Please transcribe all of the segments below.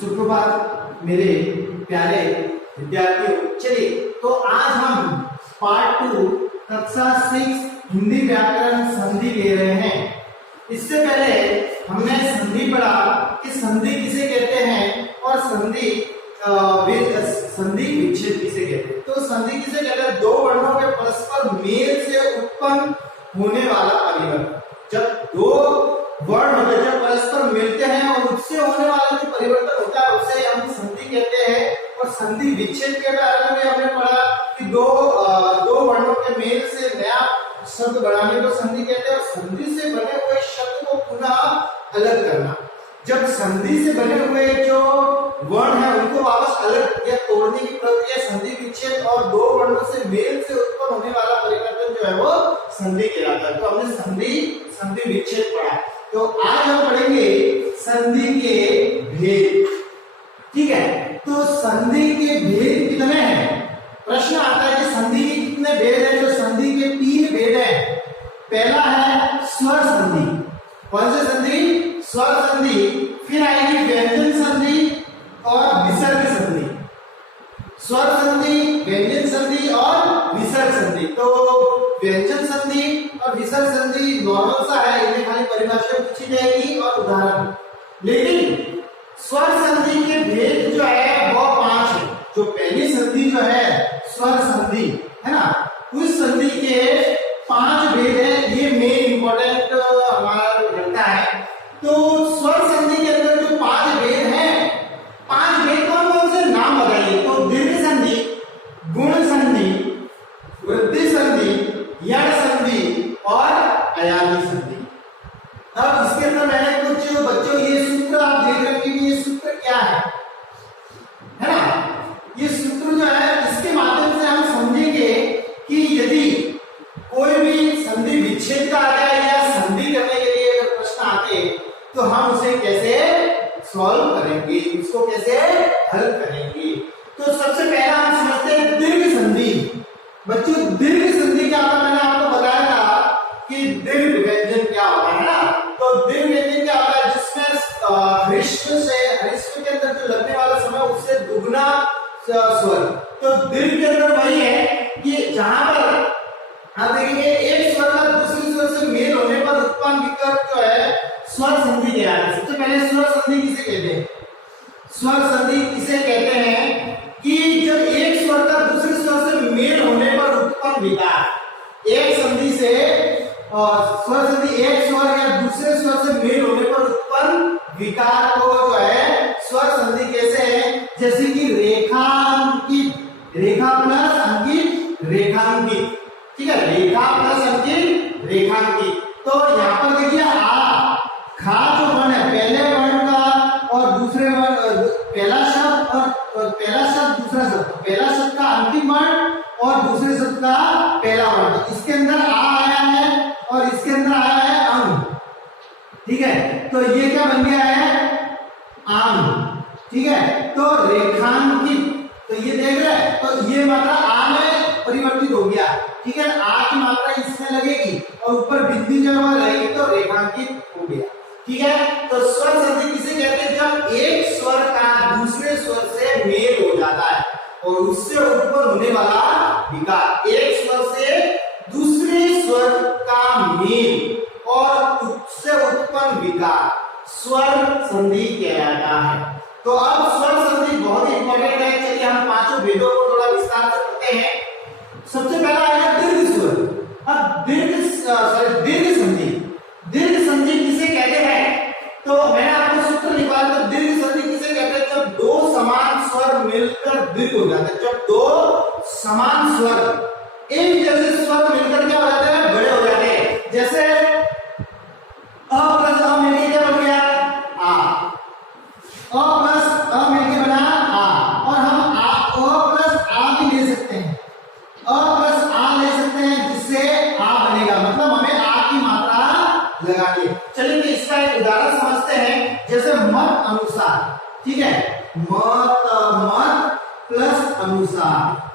सुप्रभात मेरे प्यारे विद्यार्थियों। चलिए तो आज हम पार्ट 2 कक्षा 6 हिंदी व्याकरण संधि ले रहे हैं। इससे पहले हमने संधि पढ़ा कि संधि किसे कहते हैं और संधि विच्छेद किसे कहते हैं। तो संधि किसे कहते हैं? दो वर्णों के परस्पर मेल से उत्पन्न होने वाला परिवर्तन। जब दो वर्ण होते हैं, जब परस्पर मिलते हैं और उससे होने वाला जो परिवर्तन होता है उसे हम संधि कहते हैं। और संधि विच्छेद के बारे में हमने पढ़ा कि दो वर्णों के मेल से नया शब्द बनाने को संधि कहते हैं और संधि से बने हुए शब्द को पुनः अलग करना। जब संधि से बने हुए जो वर्ण है उनको वापस अलग या तोड़ने की प्रक्रिया संधि विच्छेद, और दो वर्णों से मेल से उत्पन्न होने वाला परिवर्तन जो है वो संधि कहलाता है। तो हमने संधि विच्छेद पढ़ा। तो आज हम पढ़ेंगे संधि के भेद। ठीक है, तो संधि के भेद कितने हैं? प्रश्न आता है कि संधि के कितने भेद हैं? तो संधि के 3 भेद हैं। पहला है स्वर संधि। कौन सी संधि? स्वर संधि। फिर आएगी व्यंजन संधि और विसर्ग संधि। स्वर संधि, व्यंजन संधि और विसर्ग संधि। तो व्यंजन संधि और विसर्ग संधि नॉर्मल सा है, इनमें खाली परिभाषा पूछी जाएगी और उदाहरण। लेकिन स्वर संधि के भेद जो है वो 5 है। जो पहली संधि जो है स्वर संधि है ना, उस संधि के 5 भेद है। ये मेन इंपॉर्टेंट हमारा रहता है। तो स्वर संधि के अंदर जो 5 भेद हैं, 5 भेद कौन कौन से? नाम बताइए। तो दीर्घ संधि, गुण संधि, वृद्धि संधि, यण संधि और अयादी संधि। अब इसके अंदर मैंने कुछ बच्चों ये सूत्र आप देख रहे हैं कि ये सूत्र क्या है ना? ये सूत्र जो है इसके माध्यम से हम समझेंगे कि यदि कोई भी संधि विच्छेद का आ जाए या संधि करने के लिए अगर प्रश्न आते तो हम उसे कैसे सॉल्व करेंगे, इसको कैसे हल करेंगे। तो सबसे पहला हम समझते हैं दीर्घ संधि। बच्चों दीर्घ संधि क्या होता है? मैंने आपको बताया था कि दीर्घ व्यंजन क्या होता है ना। तो दीर्घ व्यंजन क्या होता है? जिसमें हरिश्व के अंदर जो लगने वाला समय उससे दुगना स्वर। तो दीर्घ के अंदर वही है कि जहां पर आप देखेंगे एक स्वर का दूसरे स्वर से मेल होने पर उत्पन्न विकल्प जो है स्वर संधि कहलाता है। सबसे पहले स्वर संधि किसे कहते हैं? स्वर संधि किसे कहते हैं कि जब एक स्वर का दूसरे स्वर से मेल होने पर उत्पन्न विकार। एक संधि से स्वर संधि एक स्वर या दूसरे स्वर से मेल होने पर उत्पन्न विकार को जो है स्वर संधि कैसे है? जैसे कि रेखांकित, रेखा प्लस अंकित, रेखांकित। ठीक है, रेखा प्लस अंकित, रेखांकित। तो यहाँ पर देखिए खा जो वर्ण है, पहले वर्ण का और दूसरे वर्ण, पहला शब्द और पहला शब्द दूसरा शब्द, पहला शब्द का अंतिम वर्ण और दूसरे शब्द का पहला वर्ण। इसके अंदर आ आया है और इसके अंदर आया है अंग। ठीक है, तो ये क्या बन गया है? आंग। ठीक है, तो रेखांकित, तो ये देख रहे हैं, तो ये मात्रा आ में परिवर्तित हो गया। ठीक है, आ की मात्रा इसमें लगेगी और ऊपर बिंदी जब रहेगी तो रेखांकित हो गया। ठीक है, तो स्वर संधि किसे कहते हैं? जब एक स्वर का दूसरे स्वर से मेल हो जाता है और उससे उत्पन्न होने वाला विकार। एक स्वर से दूसरे स्वर का मेल और उससे उत्पन्न विकार स्वर संधि कहलाता है। तो अब स्वर संधि बहुत ही इंपॉर्टेंट है। चलिए हम पांचों भेदों को थोड़ा विस्तार से पढ़ते हैं। सबसे पहला आएगा दीर्घ स्वर। अब दीर्घ संधि। दीर्घ संधि किसे कहते हैं? तो मैंने आपको सूत्र निकाला। तो दीर्घ संधि किसे कहते हैं? जब दो समान स्वर मिलकर दीर्घ हो जाते हैं। जब दो समान स्वर, एक जैसे स्वर मिलकर क्या हो जाते हैं? बड़े हो जाते हैं। जैसे अ प्लस अ मिलकर क्या बन गया? आ। अ प्लस अ मिलकर बना आ। और हम अ प्लस आ भी ले सकते हैं, अ प्लस आ ले सकते हैं, जिससे आ बनेगा। मतलब हमें आ की मात्रा लगानी है। चलिए इसका एक उदाहरण समझते हैं। जैसे मत अनुसार। ठीक है, मत प्लस अनुसार,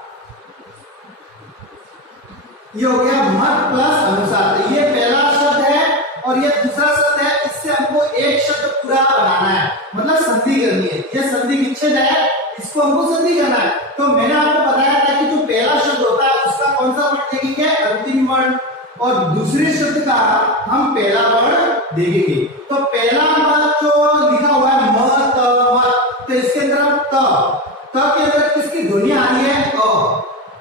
ये हो गया मत प्लस अनुसार। ये पहला शब्द है और ये दूसरा शब्द है। इससे हमको एक शब्द पूरा बनाना है, मतलब संधि करनी है। ये संधि विच्छेद है, इसको हमको संधि करना है। तो मैंने आपको बताया था कि जो पहला शब्द होता है उसका कौन सा वर्ण देखेंगे, अंतिम वर्ण, और दूसरे शब्द का हम पहला वर्ण देखेंगे। तो पहला वर्ण जो लिखा हुआ है म त म, तो इसके अंदर हम त के अंदर किसकी ध्वनि आ रही है, अ,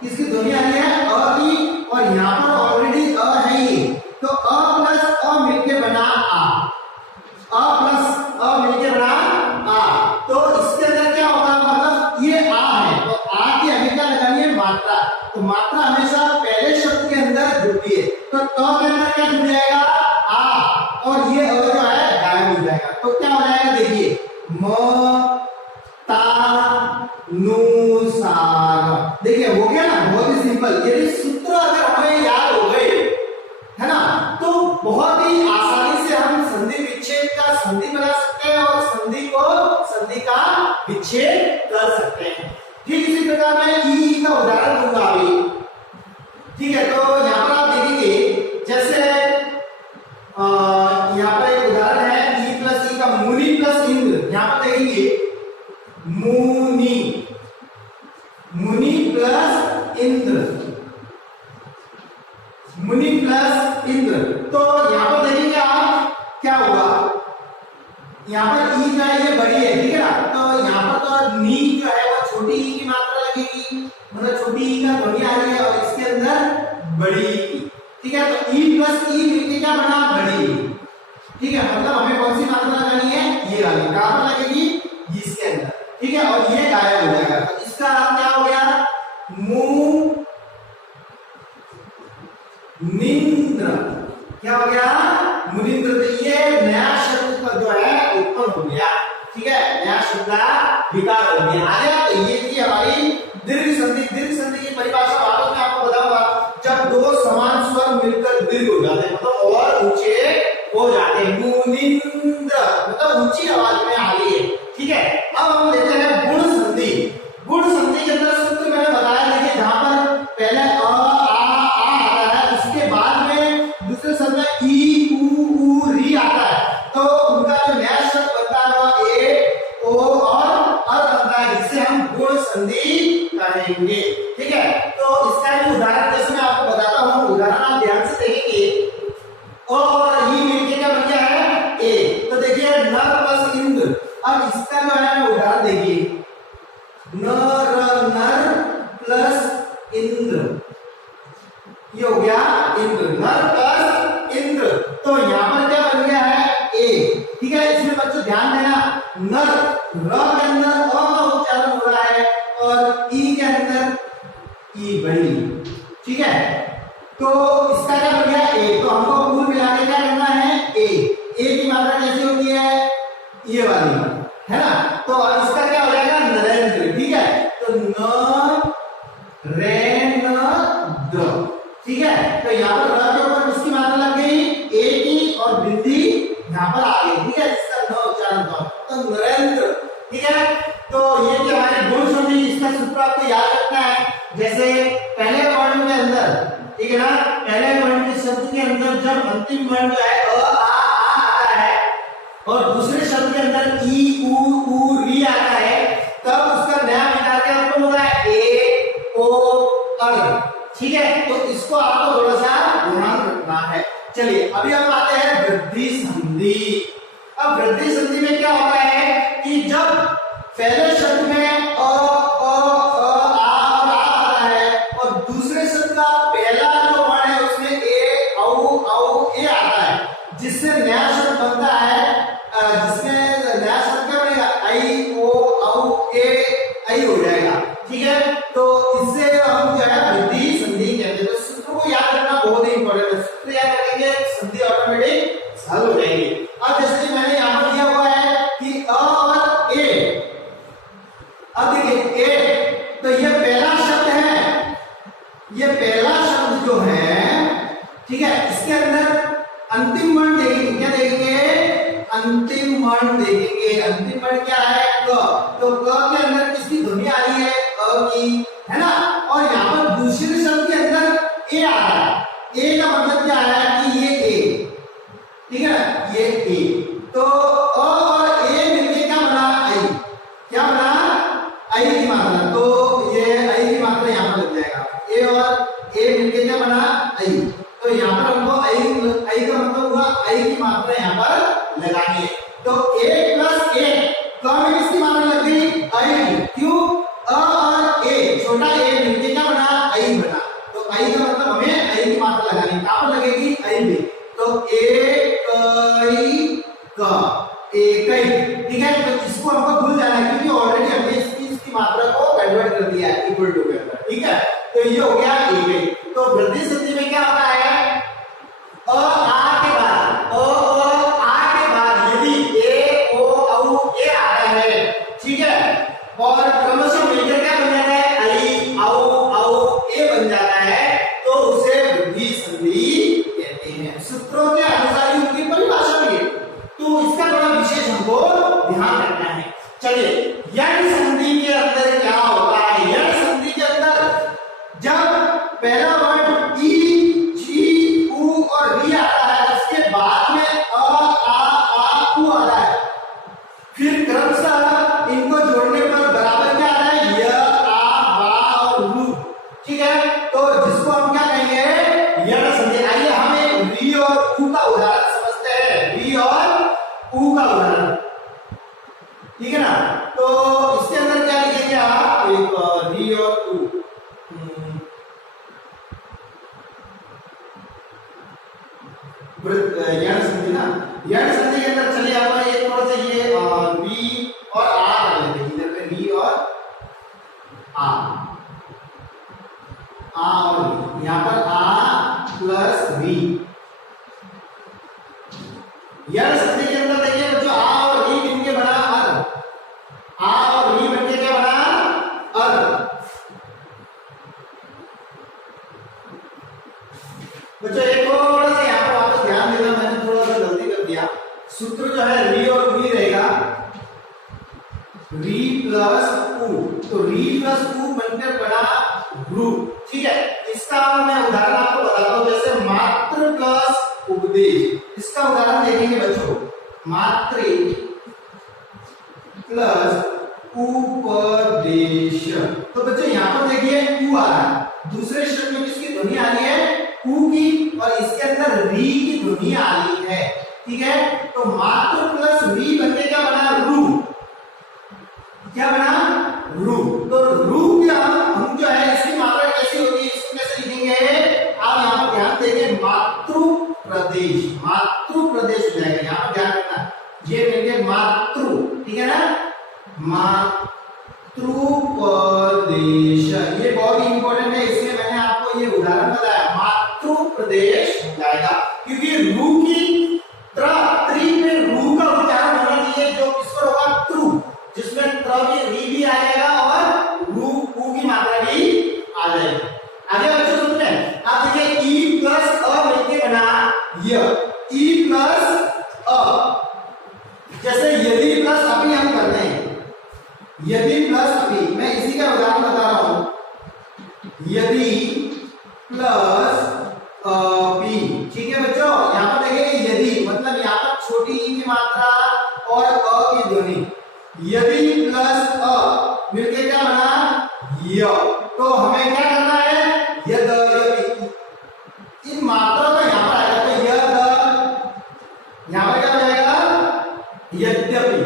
किसकी ध्वनि आ रही है, अ की, और यहाँ पर ऑलरेडी अ है ही, तो अ प्लस अ मिलके बना आ, अ प्लस अ मिलके बना आ। तो इसके अंदर क्या होगा, मतलब ये आ है, तो आ की हमें क्या लगानी है, मात्रा। तो मात्रा हमेशा पहले शब्द के अंदर जुड़ती है, तो त के अंदर क्या जुड़ जाएगा, आ, और ये अ जो है गायब हो जाएगा। तो क्या हो जाएगा, देखिए म ता नु सा न। देखिए हो गया ना, बहुत ही सिंपल। यदि सूत्र अगर हमें याद हो गए, है ना, तो बहुत ही आसानी से हम संधि विच्छेद का संधि बना सकते हैं और संधि का विच्छेद कर सकते हैं। ठीक इसी प्रकार मैं ई का उदाहरण दूंगा अभी। ठीक है, तो यहाँ पर आप देखेंगे, जैसे यहाँ पर एक उदाहरण है ई प्लस ई का मुनि प्लस इंद्र। यहाँ पर देखेंगे मुनि, मुनि प्लस इंद्र, मुनि प्लस इंद्र। तो यहाँ पर देखेंगे आप क्या हुआ, यहाँ पर ई जो है ये बड़ी है, ठीक है ना, तो यहाँ पर तो नी जो है वो छोटी ई की मात्रा लगेगी, मतलब छोटी ई का ध्वनि आ रही है, और इसके अंदर बड़ी ई, ठीक है। तो ई प्लस ई मिलके क्या बना, बड़ी ई, ठीक है। मतलब हमें कौन सी मात्रा लगानी है, ये वाली, कहां पर लगेगी, इसके अंदर, ठीक है, और ये गायब हो जाएगा। तो इसका अर्थ क्या हो गया, मु निंद्र, क्या हो गया, मुनिंद्र। तो ये नया शब्द का जो है उत्पन्न हो गया, ठीक है, नया शब्द का विकार हो गया, आ गया। तो ये थी हमारी दीर्घ संधि। दीर्घ संधि की परिभाषा वापस मैं आपको बताऊंगा, जब दो समान स्वर मिलकर दीर्घ हो जाते हैं, मतलब और ऊंचे हो जाते हैं। मुनिंद्र मतलब ऊंची आवाज में आ रही है, ठीक है। अब हम लेते हैं गुण संधि। गुण संधि के अंदर सूत्र मैंने बताया, देखिए जहां पर पहले अ आ आता है, उसके बाद में दूसरे शब्द में ई उ री आता है, तो उनका जो नया शब्द बनता है वो ए ओ और अ बनता है, जिसे हम गुण संधि कहेंगे, ठीक है। तो इसका भी उदाहरण जैसे मैं आपको बताता हूं, उदाहरण आप ध्यान से देखेंगे, और ई मिलके क्या बन गया है, ए। तो देखिए नर प्लस इंद्र। अब इसका जो है उदाहरण देखिए, नर नर प्लस इंद्र, ये हो गया इंद्र, नर प्लस इंद्र। तो यहाँ पर क्या बन गया है, ए, ठीक है। इसमें बच्चों ध्यान देना, नर र के अंदर अ का उच्चारण हो रहा है, और ई के अंदर ई बड़ी, ठीक है। तो इसका क्या बन गया, ए। तो हमको कुल मिला के क्या करना है, ए। ए की मात्रा कैसी होती है, ये वाली, है ना। तो इसका क्या हो जाएगा, नरेंद्र, ठीक है। तो न रे न द, ठीक है। तो यहाँ पर र के ऊपर किसकी मात्रा लग गई, ए की, और बिंदी यहाँ पर आ गई, ठीक है, जिसका न उच्चारण था, तो नरेंद्र, ठीक है। तो ये क्या हमारे गुण संधि, इसका सूत्र आपको याद रखना है। जैसे पहले वर्ण के अंदर, ठीक है ना, पहले वर्ण के शब्द के अंदर जब अंतिम वर्ण जो है अ आ आता है, और दूसरे शब्द के अंदर ई उ री आता है, तब उसका नया विकार क्या उत्पन्न होता है, ए ओ अर, ठीक है। तो इसको आपको थोड़ा सा ध्यान रखना है। चलिए अभी हम आते हैं वृद्धि संधि। अब वृद्धि संधि में क्या होता है कि जब पहले शब्द में अ आ आता है, और दूसरे शब्द का पहला जो वर्ण है उसमें ए औ ए आता है, जिससे नया शब्द बनता है, जिसमें नया शब्द क्या बनेगा, आई ओ औ ए आई हो जाएगा, ठीक है। तो इससे हम जो है वृद्धि संधि कहते हैं। तो सूत्र को याद रखना बहुत ही इंपॉर्टेंट है, सूत्र याद रखेंगे संधि ऑटोमेटिक हल हो जाएगी। अब जैसे कि मैंने यहाँ पर दिया हुआ है कि अ और ए, अब देखिए ए, तो ये पहला शब्द है, ये पहला शब्द जो है, ठीक है, इसके अंदर अंतिम वर्ण देखेंगे, क्या देखेंगे, अंतिम वर्ण देखेंगे। अंतिम वर्ण क्या है, क। तो क के अंदर किसकी ध्वनि आ रही है, अ की, है ना। और यहाँ पर दूसरे शब्द के अंदर ए आ रहा है, ए का मतलब क्या है कि ये ए, ठीक है ना, ये ए। तो तो ए प्लस ए क में किसकी मात्रा लग गई आई की। क्यों? अ और ए छोटा ए मिलके क्या बना आई बना। तो आई का मतलब हमें आई की मात्रा लगानी कहां पर लगेगी आई में। तो ए कई क एकई। ठीक है तो इसको हमको भूल जाना है क्योंकि ऑलरेडी हमने इसकी मात्रा को कन्वर्ट कर दिया है इक्वल टू के अंदर। ठीक है तो ये हो गया एकई। तो वृद्धि संधि में क्या होता है अ आ के बाद आ के बाद यदि ए ओ औ ए आ रहा है ठीक है और क्रमशः मिलकर क्या बन जाता है आई औ ए बन जाता है तो उसे वृद्धि संधि कहते हैं। सूत्रों के अनुसार उनकी परिभाषा भी है तो इसका थोड़ा विशेष हमको ध्यान रखना है। चलिए यण संधि के अंदर क्या होता है। यण संधि के अंदर जब पहला वर्ड ई जी उ और री आता है उसके बाद में अ आ उ आ रहा है फिर क्रमशः इनको जोड़ने पर बराबर क्या आ रहा है य आ बा और रू। ठीक है तो जिसको हम क्या कहेंगे यण संधि। आइए हम एक री और उ का उदाहरण समझते हैं। री और उ का उदाहरण ठीक है ना। तो इसके अंदर क्या लिखेंगे आप एक री और उ यण संधि ना। यण संधि के अंदर चलिए आप ये थोड़ा सा ये वी और आ कर लेते हैं। इधर पे वी और आ और यहाँ पर आ प्लस वी। यण संधि के अंदर देखिए बच्चों आ और वी मिलके बना अर। आ और वी मिलके क्या बना अर। बच्चों एक थोड़ा सा यहाँ पर वापस ध्यान देना मैंने थोड़ा सा गलती कर दिया। सूत्र जो है री और वी रहेगा री प्लस उ। तो री प्लस उ बनकर बना रू। ठीक है इसका मैं उदाहरण आपको बताता हूं जैसे मात्र प्लस उपदेश। इसका उदाहरण देखेंगे बच्चों मात्र प्लस उपदेश। तो बच्चों यहाँ पर देखिए उ आ रहा है दूसरे शब्द में किसकी ध्वनि आ रही है उ की और इसके अंदर री की ध्वनि आ रही है। ठीक है तो मात्र प्लस री बनके क्या बना रू। क्या बना रू। तो रू क्या हम जो है इसकी मात्रा कैसी होगी इसको कैसे लिखेंगे आप यहाँ पर ध्यान देंगे मातृ प्रदेश। मातृ प्रदेश हो जाएगा यहाँ पर ध्यान रखना ये लेंगे मातृ। ठीक है ना मातृ प्रदेश ये बहुत ही इंपॉर्टेंट है इसलिए मैंने आपको ये उदाहरण बताया मातृ प्रदेश हो जाएगा क्योंकि रू की त्री में रू का उच्चारण होना चाहिए जो किस पर होगा त्रु जिसमें त्र भी री भी आ जाएगा और रू उ की मात्रा भी आ जाएगी। आगे बच्चों सुनते हैं आप देखिए ई प्लस अ मिलके बना य। ई प्लस अ जैसे यदि प्लस अभी हम करते हैं यदि प्लस अभी मैं इसी का उदाहरण बता रहा हूं यदि प्लस अभी। ठीक है बच्चों यहाँ पर देखिए यदि मतलब यहाँ पर छोटी ई की मात्रा और अ की ध्वनि यदि प्लस अ मिलके क्या बना य। तो हमें क्या करना है यद इन मात्रा का यहाँ पर आएगा तो यद यहाँ पर क्या हो जाएगा यद्यपि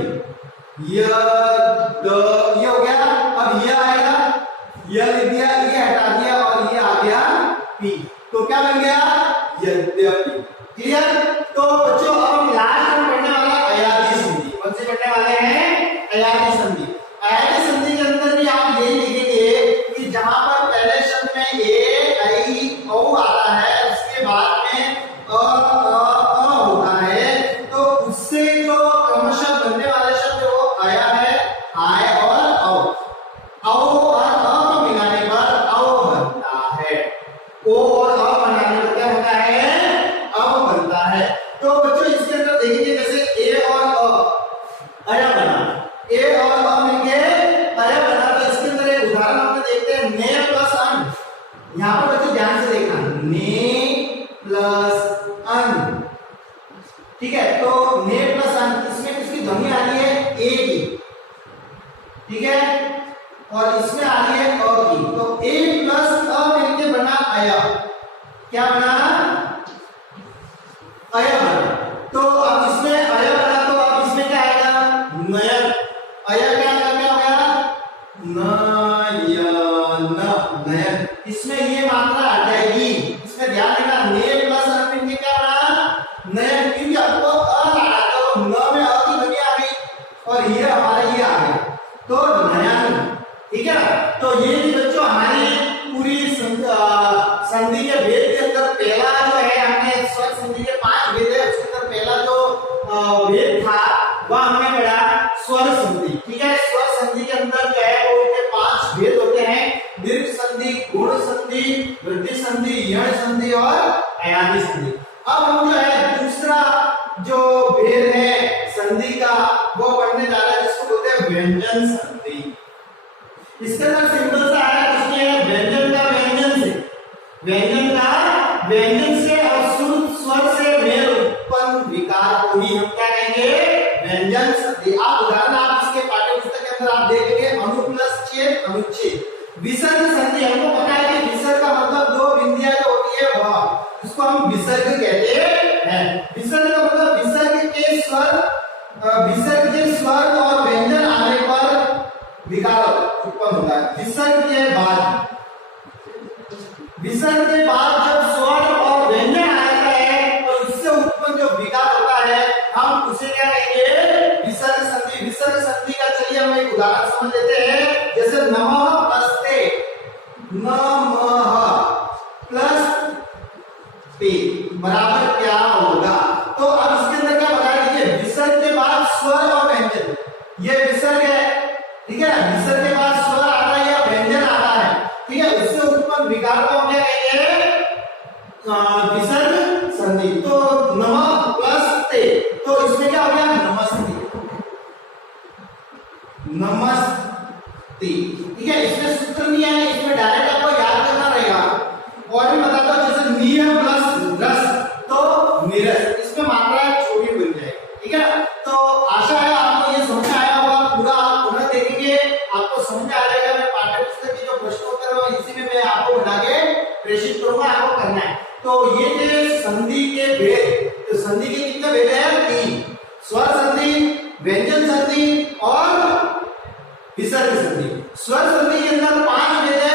यद ये हो गया। अब यह आएगा यह लिख दिया ये हटा दिया और ये आ गया पी तो क्या बन गया यद्यपि। क्लियर। तो बच्चों अब हम लास्ट में पढ़ने वाले अयादी संधि। कौन से पढ़ने वाले हैं अयादी संधि। अयादी संधि के अंदर भी आप यही लिखेंगे कि जहां पर पहले शब्द में ए आई औ आता है उसके बाद में अ होता है तो उससे जो क्रमशः बनने वाले शब्द वो आया है आय और औ और अ को मिलाने पर औ बनता है। ओ और अ बनाने पर क्या होता है अब बनता है। तो बच्चों इसके अंदर देखिए जैसे ए और अ आया बना ए और अ मिलके आया बना। तो इसके अंदर एक उदाहरण हम देखते हैं ने प्लस अन। यहाँ पर बच्चों ध्यान से देखना ने प्लस अन। ठीक है तो ने प्लस अन इसमें किसकी ध्वनि आ रही है ए की। ठीक है और इसमें आ रही है अ की। तो ए प्लस अ मिलके बना आया। क्या बना अया बना। तो अब इसमें अया बना तो अब इसमें क्या नयन, अया क्या हो गया नयन, नयन। इसमें ये मात्रा आ जाएगी, इसमें ध्यान देना, ने प्लस अर्पिन के क्या बना नयन, क्योंकि आपको अ आया तो न में अ की ध्वनि आ गई और ये हमारा ये आ गया तो नयन। ठीक है, तो ये भी बच्चों हमारी पूरी संधि के भेद के अंदर पहला जो है, हमने स्वर संधि के 5 भेद है, उसके अंदर पहला जो भेद था वह हमने पढ़ा स्वर संधि। ठीक है, स्वर संधि के अंदर जो है वो उनके 5 भेद होते हैं, दीर्घ संधि, गुण संधि, वृद्धि संधि, यण संधि और अयानी संधि। अब हम जो है दूसरा जो भेद है संधि का वो पढ़ने जा रहे हैं, जिसको बोलते हैं व्यंजन संधि। इसके अंदर सिंपल सा है, इसके व्यंजन का व्यंजन से, व्यंजन का व्यंजन से और स्वर से मेल उत्पन्न विकार को ही हम क्या कहेंगे व्यंजन संधि। आप उदाहरण आप इसके पाठ्यपुस्तक के अंदर आप देखेंगे अनु प्लस छेद अनुच्छेद। विसर्ग संधि हमको पता है कि विसर्ग का मतलब दो बिंदियां जो होती है वह, उसको हम विसर्ग कहते हैं। विसर्ग का मतलब विसर्ग के स्वर और व्यंजन आने पर विकार उत्पन्न होता है। विसर्ग के बाद जब स्वर और व्यंजन आता है तो इससे उत्पन्न जो विकार होता है हम उसे क्या कहेंगे विसर्ग संधि। विसर्ग संधि का चलिए हम एक उदाहरण समझ लेते हैं, जैसे नमः प्लस ते, नमः प्लस ते बराबर क्या होगा। तो अब इसके अंदर क्या बता दीजिए, विसर्ग के बाद स्वर और व्यंजन, ये विसर्ग है, ठीक है, विसर्ग के बाद स्वर आता है या व्यंजन आता है, ठीक है, उससे उत्पन्न विकार को हम क्या कहेंगे विसर्ग संधि। तो नमः प्लस ते, तो इसमें क्या हो गया नमस्ते, नमस्ते। ठीक है, इसमें सूत्र नहीं है, इसमें डायरेक्ट आपको याद करना रहेगा। और भी बताता हूं, जैसे नीर प्लस रस तो नीरस, इसमें मात्रा छोटी बन जाएगी। ठीक है, तो आशा है आपको ये समझ आया होगा, पूरा आप पुनः देखेंगे आपको समझ आ जाएगा। मैं पाठ्यपुस्तक की जो प्रश्नोत्तर है इसी में मैं आपको बना के प्रेषित करूंगा, आपको करना है। तो ये थे संधि के भेद। तो संधि के कितने भेद हैं 3, स्वर संधि, व्यंजन संधि और विसर्ग संधि। स्वर संधि के अंदर 5 भेद है,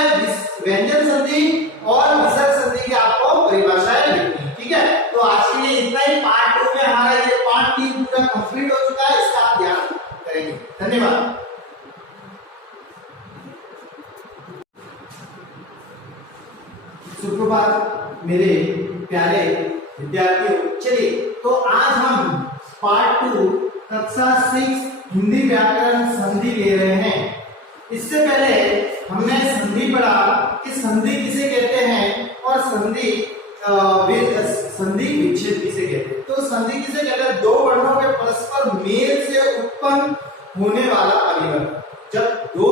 व्यंजन संधि और विसर्ग संधि की आपको परिभाषाएं लिखनी है। ठीक है, तो आज के लिए इतना ही। पार्ट 2 में हमारा ये पार्ट 3 पूरा कंप्लीट हो चुका है, इसका आप ध्यान करेंगे। धन्यवाद। सुप्रभात मेरे प्यारे विद्यार्थियों। चलिए, तो आज हम पार्ट 2 कक्षा 6 हिंदी व्याकरण संधि ले रहे हैं। इससे पहले हमने संधि पढ़ा कि संधि किसे कहते हैं और संधि विच्छेद किसे कहते हैं। तो संधि किसे कहते हैं, 2 वर्णों के परस्पर मेल से उत्पन्न होने वाला परिवर्तन। जब 2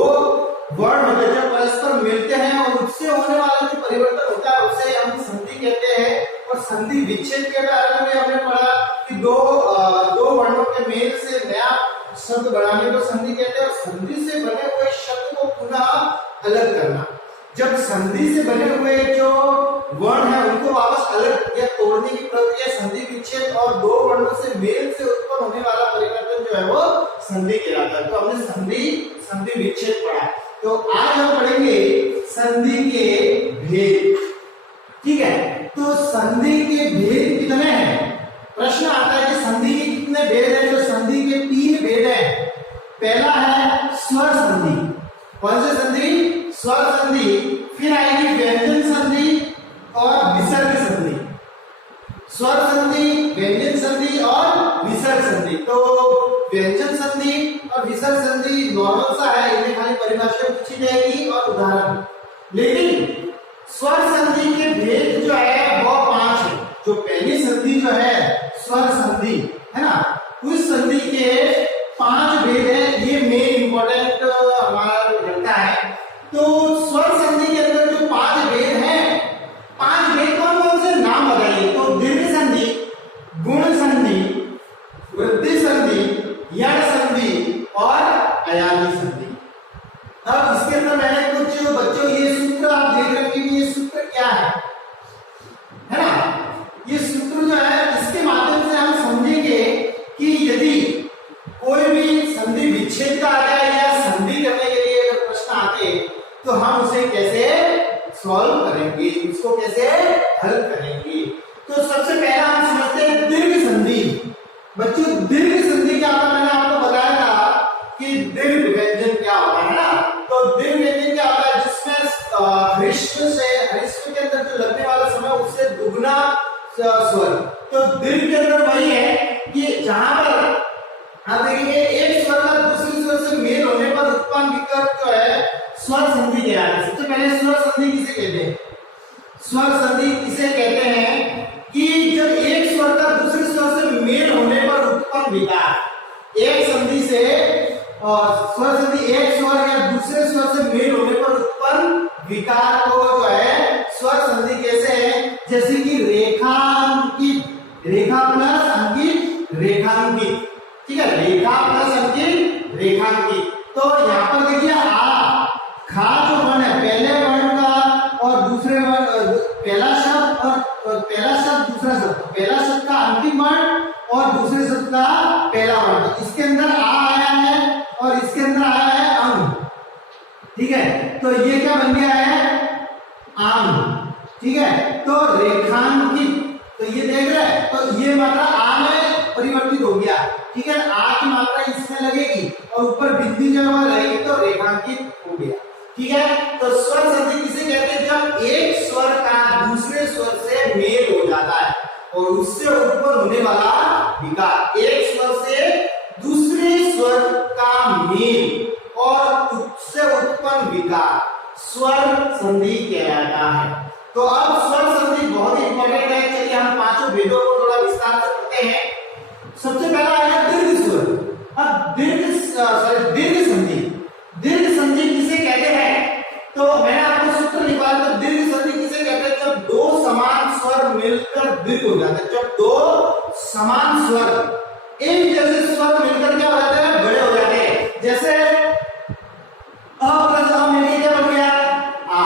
वर्ण होते हैं, जब परस्पर मिलते हैं और उससे होने वाला जो परिवर्तन होता है उसे हम संधि कहते हैं। और संधि विच्छेद के बारे में हमने पढ़ा कि दो वर्णों के मेल से नया शब्द बनाने को संधि कहते हैं, और संधि से बने हुए शब्द को पुनः अलग करना। जब संधि से बने हुए जो वर्ण है उनको वापस अलग या तोड़ने की प्रक्रिया संधि विच्छेद, और 2 वर्णों से मेल से उत्पन्न होने वाला परिवर्तन जो है वो संधि कहलाता है। तो हमने संधि विच्छेद पढ़ा। तो आज हम पढ़ेंगे संधि के भेद। ठीक है, तो संधि के भेद कितने हैं? प्रश्न आता है कि संधि के कितने भेद हैं? तो संधि के 3 भेद हैं। पहला है स्वर संधि। कौन सी संधि? स्वर संधि। फिर आएगी व्यंजन संधि और विसर्ग संधि। स्वर संधि, व्यंजन संधि और विसर्ग संधि। तो व्यंजन संधि और विसर्ग संधि नॉर्मल सा है, इनमें खाली परिभाषा पूछी जाएगी और उदाहरण। लेकिन स्वर संधि के भेद जो है वो 5 है। जो पहली संधि जो है स्वर संधि है ना, उस संधि के 5 भेद है। ये मेन इंपॉर्टेंट हमारा लगता है। तो स्वर संधि के अंदर जो 5 भेद हैं, 5 भेद कौन से नाम बताइए? तो दीर्घ संधि, गुण संधि, वृद्धि संधि, यण संधि और अयानी संधि। अब इसके अंदर मैंने कुछ बच्चों ये सूत्र आप देख रहे हैं कि ये सूत्र क्या है ना? ये सूत्र जो है इसके माध्यम से हम समझेंगे कि यदि कोई भी संधि विच्छेद का आ जाए या संधि करने के लिए अगर प्रश्न आते तो हम उसे कैसे सॉल्व करेंगे, इसको कैसे हल करेंगे। तो सबसे पहला हम समझते हैं दीर्घ संधि। बच्चों दीर्घ संधि क्या होता है, मैंने आपको बताया था कि दीर्घ व्यंजन क्या होता है ना। तो दीर्घ व्यंजन क्या होता है, जिसमें हरिश्व के अंदर जो लगने वाला समय उससे दुगना स्वर। तो दीर्घ के अंदर वही है कि जहां पर आप देखेंगे एक स्वर का दूसरे स्वर से मेल होने पर उत्पन्न विकल्प जो है स्वर संधि कहलाता है। सबसे पहले स्वर संधि किसे कहते हैं, स्वर संधि किसे कहते हैं कि जब एक स्वर का दूसरे स्वर से मेल होने पर उत्पन्न विकार। एक संधि से स्वर संधि एक स्वर या दूसरे स्वर से मेल होने पर उत्पन्न विकार को जो है स्वर संधि कैसे है, जैसे कि रेखांकित, रेखा प्लस अंकित, रेखांकित, ठीक है, रेखा प्लस अंकित, रेखांकित। तो यहाँ पर देखिए आ खा जो वर्ण है, पहले वर्ण का और दूसरे वर्ण, पहला शब्द और पहला शब्द दूसरा शब्द, पहला शब्द का अंतिम वर्ण और दूसरे शब्द का पहला वर्ण, इसके अंदर आ आया है और इसके अंदर आया है अंग, ठीक है। तो ये क्या बन गया है, आम, ठीक है। तो रेखांकित, तो ये देख रहे हैं, तो ये मात्रा आ में परिवर्तित हो गया, ठीक है। आ की मात्रा इसमें लगेगी और ऊपर बिंदी जब रहेगी तो रेखांकित हो गया, ठीक है। तो स्वर संधि किसे कहते हैं, जब एक स्वर का दूसरे स्वर से मेल हो जाता है और उससे उत्पन्न होने वाला विकार। एक स्वर से दूसरे स्वर का मेल और उससे उत्पन्न विकार स्वर संधि कहलाता है। तो अब स्वर संधि बहुत ही इंपॉर्टेंट है। चलिए हम पांचों भेदों को थोड़ा विस्तार से पढ़ते हैं। सबसे पहला आया दीर्घ स्वर। अब दीर्घ संधि, दीर्घ संधि किसे कहते हैं, तो मैंने आपको सूत्र निकाला था। दीर्घ संधि किसे कहते हैं, जब दो समान स्वर मिलकर दीर्घ हो जाते हैं। जब दो समान स्वर एक जैसे स्वर मिलकर क्या हो जाते हैं, बड़े हो जाते हैं। जैसे अ प्लस अ मिलकर क्या बन गया, आ,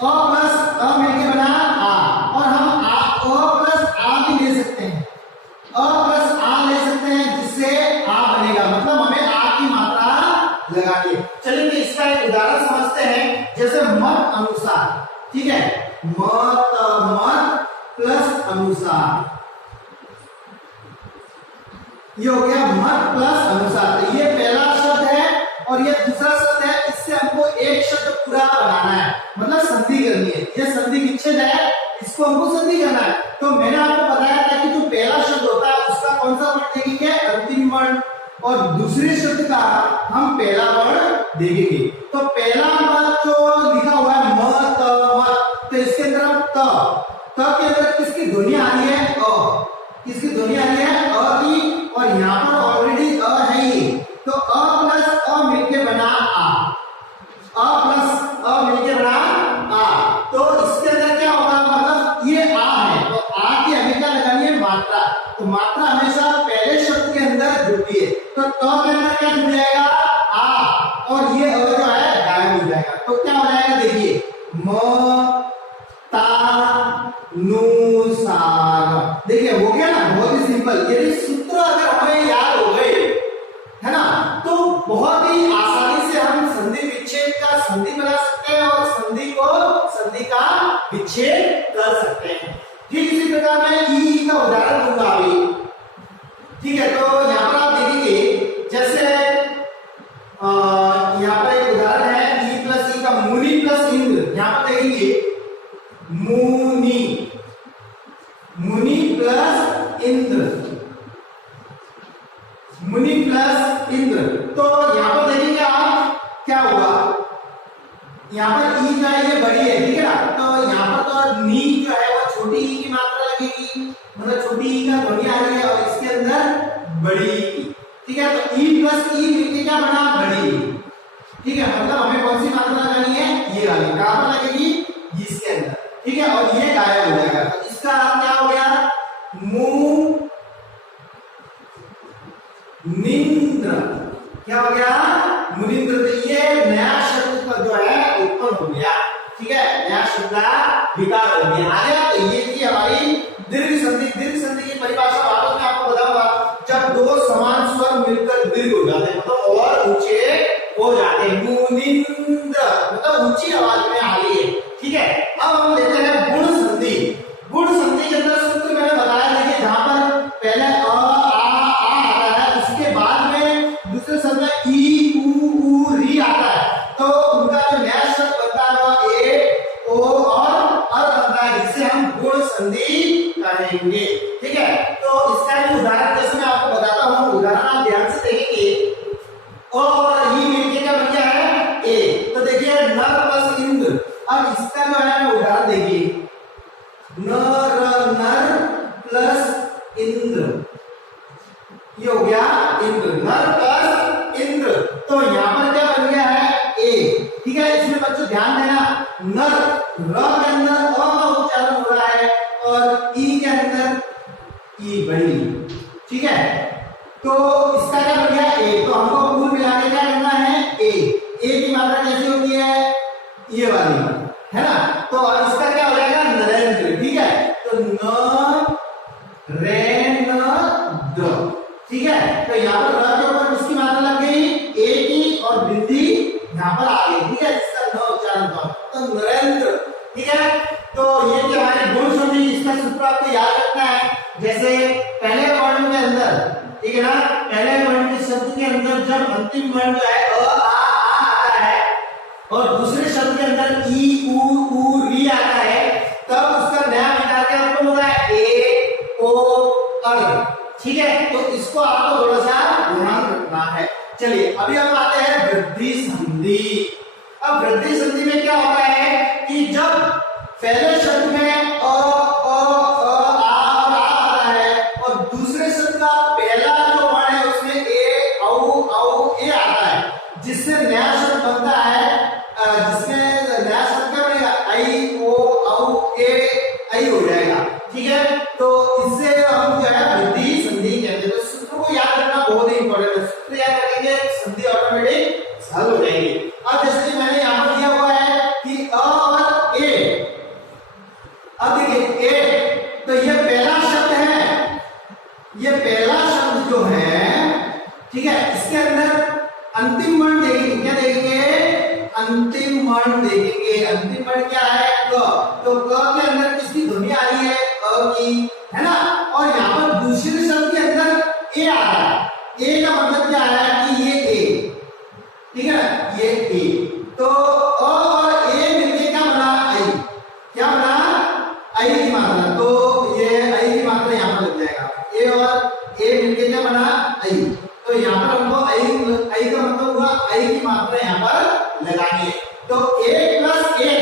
अ प्लस अ मिलकर बना आ, और हम अ प्लस आ भी ले सकते हैं, अ प्लस आ ले सकते हैं, जिससे आ बनेगा, मतलब हमें आ की मात्रा लगानी है। चलिए इसका एक उदाहरण समझते हैं, जैसे मत अनुसार, ठीक है, मत प्लस अनुसार, ये हो गया मत प्लस अनुसार। तो ये पहला शब्द है और ये दूसरा शब्द है, इससे हमको एक शब्द पूरा बनाना है, मतलब संधि करनी है। ये संधि विच्छेद है, इसको हमको संधि करना है। तो मैंने आपको बताया था कि जो पहला शब्द होता है उसका कौन सा वर्ण देखेंगे, अंतिम वर्ण, और दूसरे शब्द का हम पहला वर्ण देखेंगे। तो पहला वर्ण जो लिखा हुआ है मत, तो इसके अंदर हम त के अंदर किसकी ध्वनि आ रही है, अ, किसकी ध्वनि आ रही है, अ की, और यहाँ पर ऑलरेडी अ है ही, तो अ प्लस अ मिलके बना आ, अ प्लस अ मिलके बना आ। तो इसके अंदर क्या होगा, मतलब ये आ है, तो आ की हमें क्या लगानी है, मात्रा। तो मात्रा हमेशा पहले शब्द के अंदर जुड़ती है, तो त के अंदर क्या जुड़ जाएगा, आ, और ये अ जो है गायब हो जाएगा। तो क्या हो जाएगा, देखिए म ता नु सा, देखिए हो गया ना, बहुत ही सिंपल। यदि सूत्र अगर हमें याद हो गए, है ना, तो बहुत ही आसानी से हम संधि विच्छेद का संधि बना सकते हैं और संधि का विच्छेद कर सकते हैं। ठीक इसी प्रकार मैं ई का उदाहरण दूंगा अभी, ठीक है। तो यहाँ पर आप देखेंगे, जैसे यहाँ पर एक उदाहरण है, ई प्लस ई का मुनि प्लस इंद्र। यहाँ पर देखेंगे मुनि, मुनि प्लस इंद्र, मुनि प्लस इंद्र। तो यहाँ पर देखेंगे आप क्या हुआ, यहाँ पर ई जो है ये बड़ी है, ठीक है ना, तो यहाँ पर तो नी जो है वो छोटी ई की मात्रा लगेगी, मतलब छोटी ई का ध्वनि आ रही है, और इसके अंदर बड़ी ई, ठीक है। तो ई प्लस ई मिलके क्या बना, बड़ी, ठीक है। मतलब हमें कौन सी मात्रा लगानी है, ये वाली, कहां पर लगेगी, इसके अंदर, ठीक है, और ये गायब हो जाएगा। तो इसका अर्थ क्या हो गया, मु निंद्र, क्या हो गया, मुनिंद्र। तो ये नया शब्द का जो है उत्पन्न हो गया, ठीक है, नया शब्द का विकार हो गया, आ गया। तो ये थी हमारी दीर्घ संधि। दीर्घ संधि की परिभाषा बाद में आपको बताऊंगा, जब दो समान स्वर मिलकर दीर्घ हो जाते हैं, मतलब मुनिंद्र, मतलब ऊंची आवाज में आ रही है। ठीक है, अब हम लेते हैं गुण संधि। गुण संधि के अंदर सूत्र मैंने बताया, देखिए जहां पर पहले अ आ आता है, उसके बाद में दूसरे शब्द में ई उ री आता है, तो उनका जो नया शब्द बनता है वो ए ओ और बनता है, जिसे हम गुण संधि कहेंगे। ठीक है, तो इसका भी उदाहरण जैसे मैं आपको बताता हूँ, उदाहरण आप ध्यान से देखेंगे, और ई मिलके क्या बन गया है ए, तो देखिए नर प्लस इंद्र। अब इसका जो है उदाहरण देखिए, नर प्लस इंद्र, ये हो गया इंद्र, नर प्लस इंद्र, तो यहां पर क्या बन गया है ए। ठीक है, इसमें बच्चों ध्यान देना, नर र के अंदर अ का उच्चारण हो रहा है और ई के अंदर ई बड़ी। ठीक है, तो इसका क्या बन गया ए, तो हमको कुल मिला के क्या करना है ए की मात्रा कैसी होती है ये वाली, है ना, तो अब इसका क्या हो जाएगा नरेंद्र। ठीक है, तो न रे न द। ठीक है, तो यहाँ पर र के ऊपर किसकी मात्रा लग गई ए की, और बिंदी यहाँ पर आ गई। ठीक है, इसका न उच्चारण तो नरेंद्र। ठीक है, तो ये क्या हमारे गुण संधि, इसका सूत्र आपको याद रखना है। जैसे पहले वर्ण के अंदर, ठीक है ना, पहले वर्ण के शब्द के अंदर जब अंतिम वर्ण जो है अ आ आता है और दूसरे शब्द के अंदर ई उ री आता है, तब उसका नया विकार क्या उत्पन्न होता है ए ओ अर। ठीक है, तो इसको आपको थोड़ा सा ध्यान रखना है। चलिए अभी हम आते हैं वृद्धि संधि। अब वृद्धि संधि में क्या होता है कि जब पहले शब्द में अ आता है और दूसरे शब्द का पहला जो वर्ण है उसमें ए औ ए आता है, जिससे नया शब्द बनता है, जिसमें नया शब्द क्या बनेगा आई ओ औ ए आई हो जाएगा। ठीक है, तो इससे हम जो है वृद्धि संधि कहते हैं। तो सूत्र को याद रखना बहुत ही इंपॉर्टेंट है, सूत्र याद रखेंगे संधि ऑटोमेटिक हल हो जाएगी। अब जैसे मैंने यहाँ पर दिया हुआ है कि अ और ए, अब देखिए ए, तो ये पहला शब्द है, ये पहला शब्द जो है, ठीक है, इसके अंदर अंतिम वर्ण देखेंगे, क्या देखेंगे अंतिम वर्ण देखेंगे। अंतिम वर्ण क्या है क, तो क के अंदर किसकी ध्वनि आ रही है अ की, है ना, और यहाँ पर दूसरे शब्द के अंदर ए आ रहा है। ए का मतलब क्या है कि ये ए, ठीक है ना, ये ए, तो अ और ए मिलके क्या बना आई, क्या बना आई की मात्रा, तो ये आई की मात्रा यहाँ पर लग जाएगा, ए और ए मिलके क्या बना आई, तो यहाँ पर हमको आई का मतलब हुआ आई की मात्रा यहाँ पर लगानी है। तो ए प्लस ए,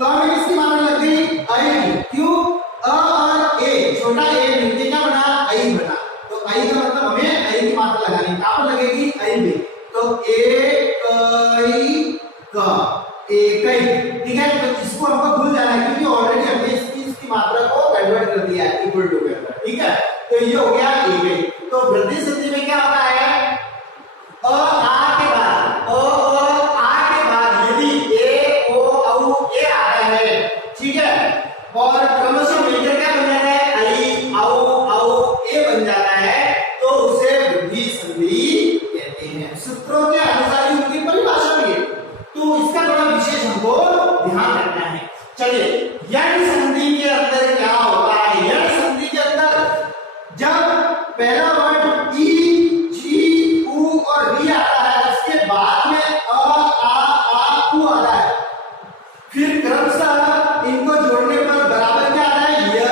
क में किसकी मात्रा लग गई आई, क्यों अ और ए, छोटा ए मिलके क्या बना आई बना, तो आई का मतलब हमें आई की मात्रा लगानी, कहां पर लगेगी आई में, तो ए कई क एकई। ठीक है, तो इसको हमको भूल जाना है क्योंकि ऑलरेडी हमने इसकी मात्रा को कन्वर्ट कर दिया है इक्वल टू के अंदर। ठीक है, तो ये हो गया एकई। तो वृद्धि संधि में क्या होता है अ आ के बाद यदि ए ओ औ ए आ रहा है, ठीक है, और क्रमशः मिलकर क्या बन जाता है आई औ ए बन जाता है, तो उसे वृद्धि संधि कहते हैं। सूत्रों के अनुसार ही उनकी परिभाषा भी है, तो इसका थोड़ा विशेष हमको ध्यान रखना है। चलिए यण संधि के अंदर क्या होता है, यण संधि के अंदर जब पहला वर्ड ई जी उ और री आता है, उसके बाद में अ आ उ आता है, फिर क्रमशः इनको जोड़ने पर बराबर क्या आता है य आ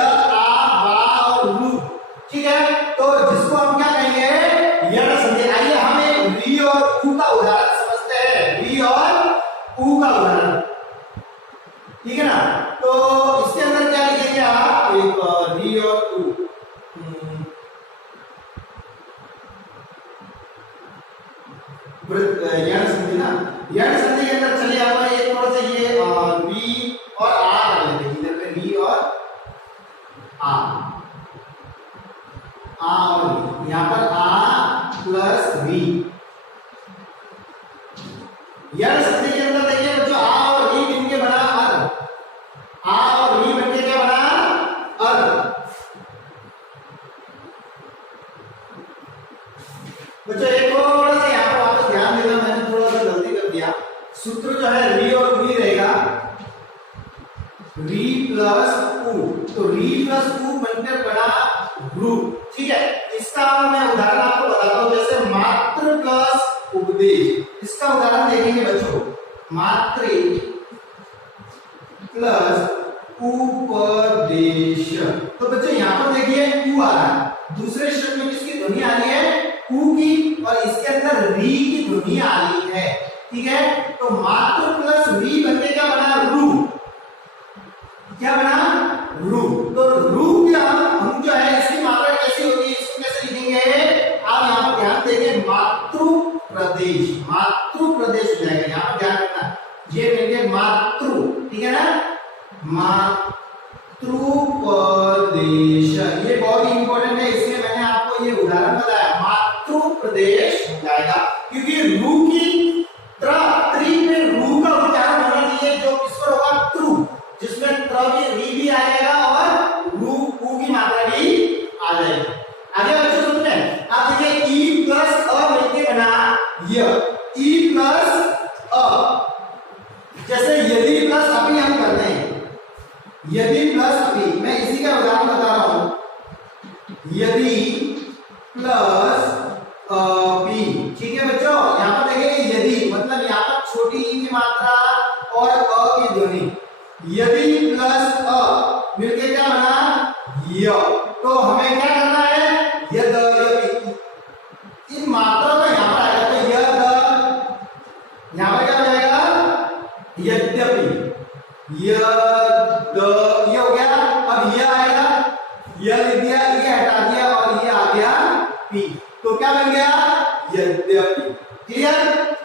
बा और रू। ठीक है, तो जिसको हम क्या कहेंगे यण संधि। आइए हम एक री और उ का उदाहरण समझते हैं, री और उ का उदाहरण। ठीक है ना, तो इसके अंदर क्या लिखेंगे आप, एक री और उ, यण संधि ना, यण संधि के अंदर चलिए आप ये थोड़ा सा ये वी और आ कर लेते हैं, इधर पे वी और आ और यहाँ पर आ प्लस वी। यण संधि के अंदर देखिए बच्चों आ और वी मिलके बना अर, आ और वी मिलके क्या बना अर। बच्चों एक थोड़ा सा यहाँ पर वापस ध्यान देना, मैंने थोड़ा सा गलती कर दिया। सूत्र जो है री और वी रहेगा, री प्लस उ, तो री प्लस उ बनकर बना रू। ठीक है, इसका मैं उदाहरण आपको बताता हूं, जैसे मात्र प्लस उपदेश, इसका उदाहरण देखेंगे बच्चों, मात्र प्लस उपदेश। तो बच्चों यहां पर देखिए उ आ रहा है, दूसरे शब्द में किसकी ध्वनि आ रही है, उ की, और इसके अंदर री की ध्वनि आ रही है। ठीक है, तो मात्र प्लस री बनके क्या बना, रू। क्या बना, रू। तो रू क्या, हम जो है इसकी मात्रा कैसी होगी, इसको कैसे लिखेंगे, आप यहां पर ध्यान देंगे, मातृ प्रदेश, मातृ प्रदेश हो जाएगा, यहां पर ध्यान रखना, ये लेंगे मातृ, ठीक है ना, मातृ प्रदेश, ये बहुत ही इंपॉर्टेंट है, इसलिए मैंने आपको ये उदाहरण बताया, मातृ प्रदेश हो जाएगा, क्योंकि रू की त्री में रू का उच्चारण होना चाहिए, जो किस पर होगा, त्रु, जिसमें त्र की री भी आ जाएगा और रू उ की मात्रा भी आ जाएगी। आगे बच्चों सुनते हैं, आप देखिए ई प्लस अ मिलके बना य, ई प्लस अ, जैसे यदि प्लस अभी हम करते हैं, यदि प्लस अभी, मैं इसी का उदाहरण बता रहा हूं, यदि प्लस अभी। ठीक है बच्चों, यहां पर देखिए यदि मतलब यहां पर छोटी ई की मात्रा और अ की ध्वनि, यदि प्लस अ मिलके क्या बना, य, तो हमें क्या करना है, यद, इन मात्रा का यहां पर आएगा, तो यद, यहां पर क्या हो जाएगा, यद्यपि, यद, ये हो गया, अब यह आएगा, यह लिख दिया, ये हटा दिया और ये आ गया पी, तो क्या बन गया, यद्यपि। क्लियर।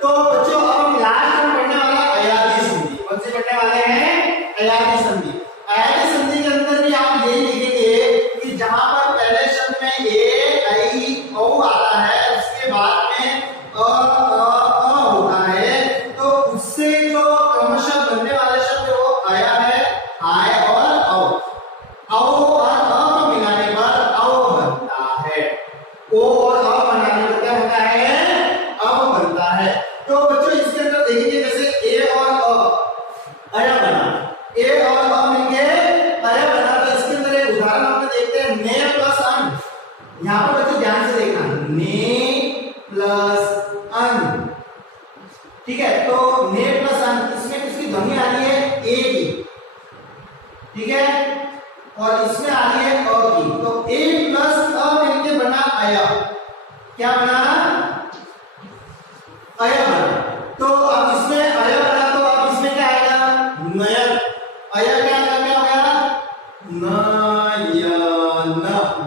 तो बच्चों अब हम लास्ट में पढ़ने वाले अयादी संधि, कौन से पढ़ने वाले हैं, अयादी संधि। अयादी संधि के अंदर भी आप यही लिखेंगे कि जहां पर पहले शब्द में ए, आई, औ आता है, उसके बाद में अ होता है, तो उससे जो क्रमशः बनने वाले शब्द वो आया है, आय और औ, और अ को मिलाने पर औ बनता है, ओ और अ बनाने पर क्या होता है, अब बनता है। तो बच्चों इसके अंदर देखिए, जैसे ए और अ, अया बना, ए और अ मिलके अया बना, तो इसके अंदर एक उदाहरण आपने देखते हैं, ने प्लस अन, यहां पर बच्चों ध्यान से देखना, ने प्लस अन, ठीक है, तो ने प्लस अन, इसमें किसकी ध्वनि आ रही है, ए की, ठीक है, और इसमें आ रही है अ की, तो ए प्लस अ मिलके बना अया, क्या बना, अया बना। तो अब इसमें अया बना, तो अब इसमें क्या आएगा, नयन, अया क्या हो गया, नयन,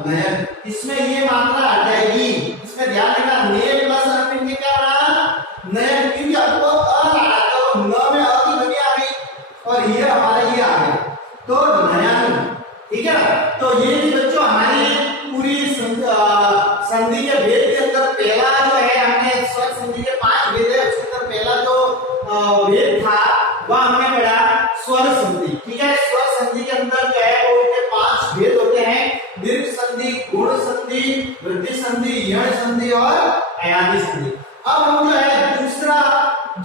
नयन, इसमें ये मात्रा आ जाएगी, इसमें ध्यान देना, ने प्लस अन मिलके क्या बना, नयन, क्योंकि आपको अ आ रहा है, तो न में अ की ध्वनि आ गई और ये हमारा ये आ गया, तो नयन। ठीक है, तो ये भी बच्चों हमारी पूरी संधि के भेद के अंदर पहला जो है, हमने स्वर संधि के 5 भेद है, उसके अंदर पहला जो भेद था वह हमने पढ़ा स्वर संधि। ठीक है, स्वर संधि के अंदर जो है वो इनके 5 भेद होते हैं, दीर्घ संधि, गुण संधि, वृद्धि संधि, यण संधि और अयादी संधि। अब हम जो है दूसरा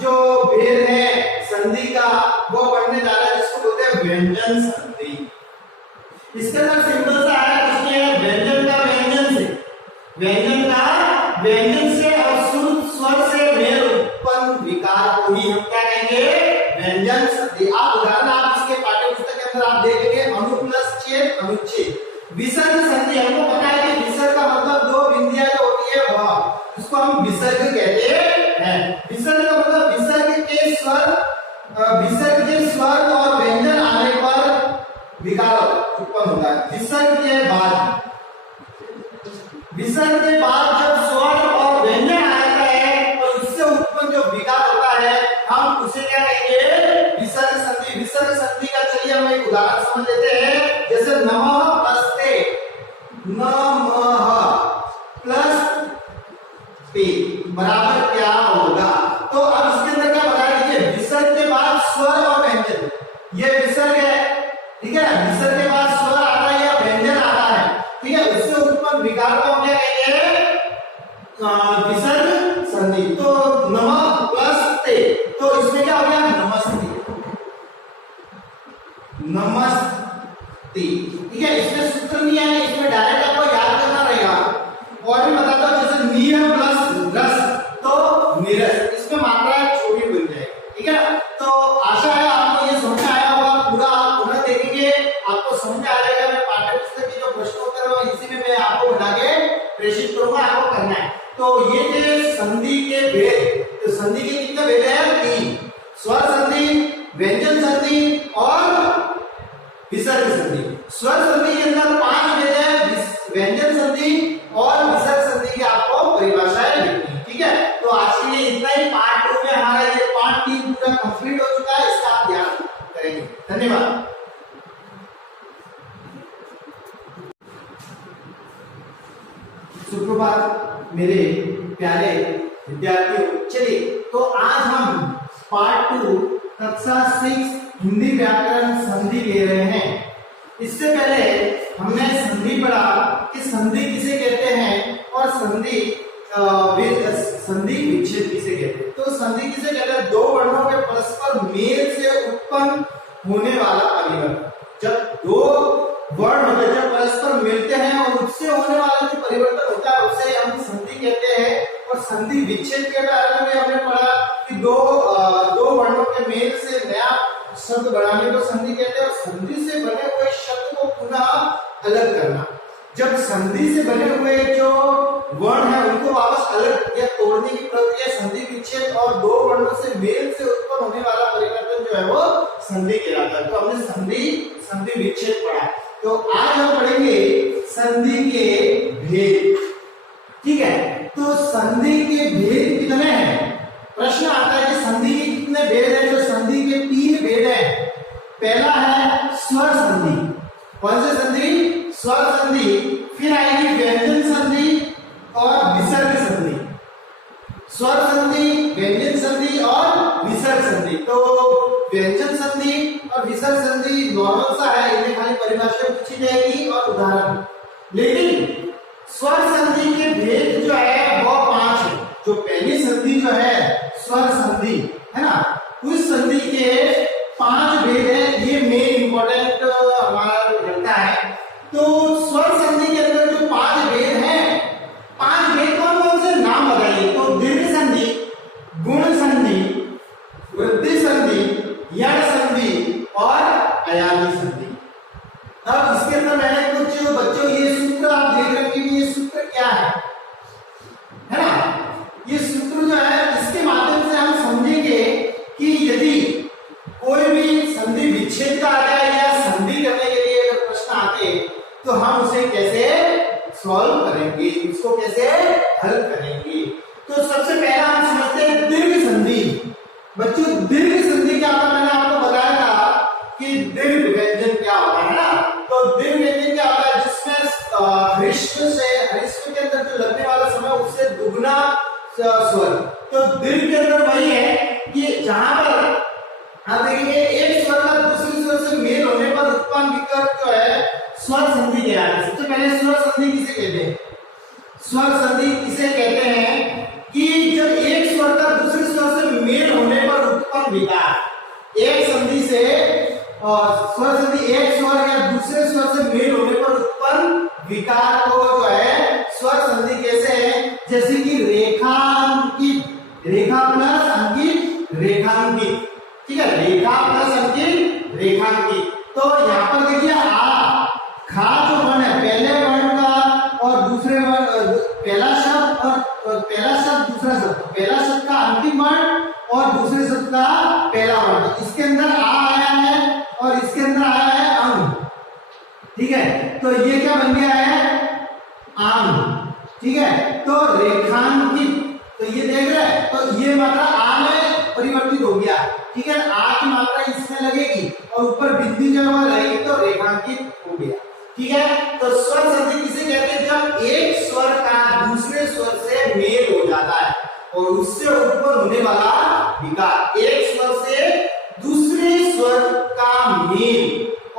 जो भेद है संधि का वो पढ़ने जा रहे हैं, जिसको बोलते हैं व्यंजन संधि। इसके अंदर सिंपल सा है, इसमें व्यंजन का व्यंजन से, व्यंजन का व्यंजन से और स्वर से मेल उत्पन्न विकार को ही हम क्या कहेंगे, व्यंजन संधि। आप उदाहरण आप इसके पाठ्य पुस्तक के अंदर आप देखेंगे, अनु प्लस छेद, अनुच्छेद। विसर्ग संधि, हमको पता है कि विसर्ग का मतलब दो बिंदियां जो होती है वह, उसको हम विसर्ग कहते हैं। विसर्ग का मतलब विसर्ग के स्वर और व्यंजन आने पर विकार उत्पन्न होता है। विसर्ग के बाद जब स्वर और व्यंजन आता है तो इससे उत्पन्न जो विकार होता है हम उसे क्या कहेंगे, विसर्ग संधि। विसर्ग संधि का चलिए हम एक उदाहरण समझ लेते हैं, जैसे नमः प्लस ते, नमः प्लस ते बराबर क्या होगा। तो अब इसके अंदर क्या बता दीजिए, विसर्ग के बाद स्वर और व्यंजन, ये विसर्ग है, ठीक है, विसर्ग के बाद स्वर आता है या व्यंजन आता है, ठीक है, उससे उत्पन्न विकार को क्या कहेंगे, विसर्ग संधि। तो नमः प्लस ते, तो इसमें क्या भेद, तो संधि के कितने भेद है? 3, स्वर संधि, व्यंजन संधि और विसर्ग संधि। स्वर संधि के अंदर 5 भेद है, व्यंजन संधि और विसर्ग संधि की आपको परिभाषाएं लिखनी है, ठीक है। तो आज के लिए इतना ही। पार्ट 2 में हमारा ये पार्ट 3 पूरा कंप्लीट हो चुका है, इसका आप ध्यान करेंगे। धन्यवाद। सुप्रभात मेरे प्यारे विद्यार्थियों। चलिए, तो आज हम पार्ट 2 कक्षा 6 हिंदी व्याकरण संधि ले रहे हैं। इससे पहले हमने संधि पढ़ा कि संधि किसे कहते हैं और संधि विच्छेद किसे कहते हैं। तो संधि किसे कहते हैं? दो वर्णों के परस्पर मेल से उत्पन्न होने वाला परिवर्तन। जब दो वर्ण होते हैं, जब परस्पर मिलते हैं और उससे होने वाला जो परिवर्तन होता है उसे हम संधि कहते हैं। और संधि विच्छेद के बारे में हमने पढ़ा कि दो वर्णों के मेल से नया शब्द बनाने को संधि कहते हैं। और संधि से बने हुए शब्द को पुनः अलग करना। जब संधि से बने हुए जो वर्ण है उनको वापस अलग या तोड़ने की प्रक्रिया संधि विच्छेद, और दो वर्णों से मेल से उत्पन्न होने वाला परिवर्तन जो है वो संधि कहलाता है। तो हमने संधि विच्छेद पढ़ा। तो आज हम पढ़ेंगे संधि के भेद, ठीक है। तो संधि के भेद कितने हैं? प्रश्न आता है कि संधि के कितने भेद हैं? तो संधि के 3 भेद हैं। पहला है स्वर संधि। कौन सी संधि? स्वर संधि। फिर आएगी व्यंजन संधि और विसर्ग संधि। स्वर संधि, व्यंजन संधि और विसर्ग संधि। तो व्यंजन संधि और विसर्ग संधि नॉर्मल सा है, इनमें खाली परिभाषा पूछी जाएगी और उदाहरण। लेकिन स्वर संधि के भेद जो है वो 5 है। जो पहली संधि जो है स्वर संधि है ना, उस संधि के 5 भेद है। ये मेन इंपॉर्टेंट हमारा रहता है। तो स्वर संधि के अंदर जो 5 भेद हैं, 5 भेद कौन कौन से? नाम बताइए। तो दीर्घ संधि, गुण संधि, वृद्धि संधि, यण संधि और अयानी संधि। अब इसके अंदर मैंने कुछ बच्चों ये सूत्र आप देख रहे हैं कि ये सूत्र क्या है ना। ये सूत्र जो है इसके माध्यम से हम समझेंगे कि यदि कोई भी संधि विच्छेद का आ जाए या संधि करने के लिए अगर प्रश्न आते तो हम उसे कैसे सॉल्व करेंगे, इसको कैसे हल करेंगे। तो सबसे पहला हम समझते हैं दीर्घ संधि। बच्चों, दीर्घ संधि क्या होता है? मैंने आपको बताया था कि दीर्घ व्यंजन क्या होता है ना। तो दीर्घ व्यंजन क्या होता है? जिसमें हरिश्व के अंदर जो लगने वाला समय उससे दुगना स्वर। तो दीर्घ के अंदर वही है कि जहां पर आप देखेंगे एक स्वर का दूसरे स्वर से मेल होने पर उत्पन्न विकल्प जो है स्वर संधि कहलाता है। सबसे पहले स्वर संधि किसे कहते हैं? स्वर संधि किसे कहते हैं कि जब एक स्वर का दूसरे स्वर से मेल होने पर उत्पन्न विकार। एक संधि से स्वर संधि एक स्वर या दूसरे स्वर से मेल होने पर उत्पन्न विकार को जो है स्वर संधि कैसे है? जैसे कि रेखांकित, रेखा प्लस अंकित, रेखांकित, ठीक है। रेखा प्लस अंकित, रेखांकित। तो यहाँ पर देखिए खा जो वर्ण है, पहले वर्ण का और दूसरे वर्ण, पहला शब्द और पहला शब्द दूसरा शब्द, पहला शब्द का अंतिम वर्ण और दूसरे शब्द का पहला वर्ण। इसके अंदर आया है और इसके अंदर आया है अंग, ठीक है। तो ये क्या बन गया है? आंग, ठीक है। तो रेखांकित, तो ये देख रहे हैं, तो ये मात्रा आ में परिवर्तित हो गया, ठीक है। आ की मात्रा इसमें लगेगी और ऊपर बिंदी जो है रहेगी, तो रेखांकित हो गया, ठीक है। तो स्वर संधि किसे कहते हैं? जब एक स्वर का दूसरे स्वर से मेल हो जाता है और उससे उत्पन्न होने वाला विकार। एक स्वर से दूसरे स्वर का मेल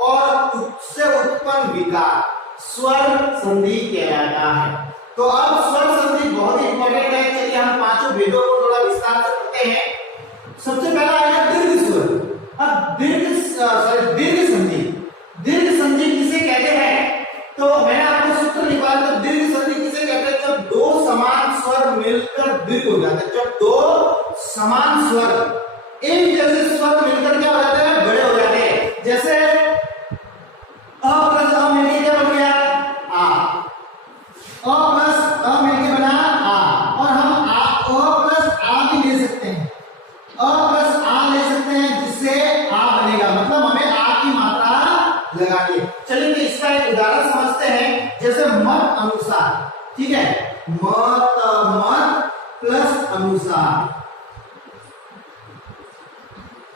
और उससे उत्पन्न विकार स्वर संधि कहलाता है। तो अब स्वर संधि बहुत इंपॉर्टेंट है। चलिए हम पांचों भेदों को थोड़ा विस्तार से पढ़ते हैं। सबसे पहला आएगा दीर्घ स्वर। अब दीर्घ संधि। दीर्घ संधि किसे कहते हैं? तो मैंने आपको सूत्र निकाला। तो दीर्घ संधि किसे कहते हैं? जब दो समान स्वर मिलकर दीर्घ हो जाते हैं। जब दो समान स्वर, एक जैसे स्वर मिलकर क्या हो जाते हैं? बड़े हो जाते हैं। जैसे अ प्लस अ मिलकर क्या बन गया? आ। अ प्लस अ मिलकर बना आ। और हम अ प्लस आ मत अनुसार, ठीक है, मत मत प्लस अनुसार,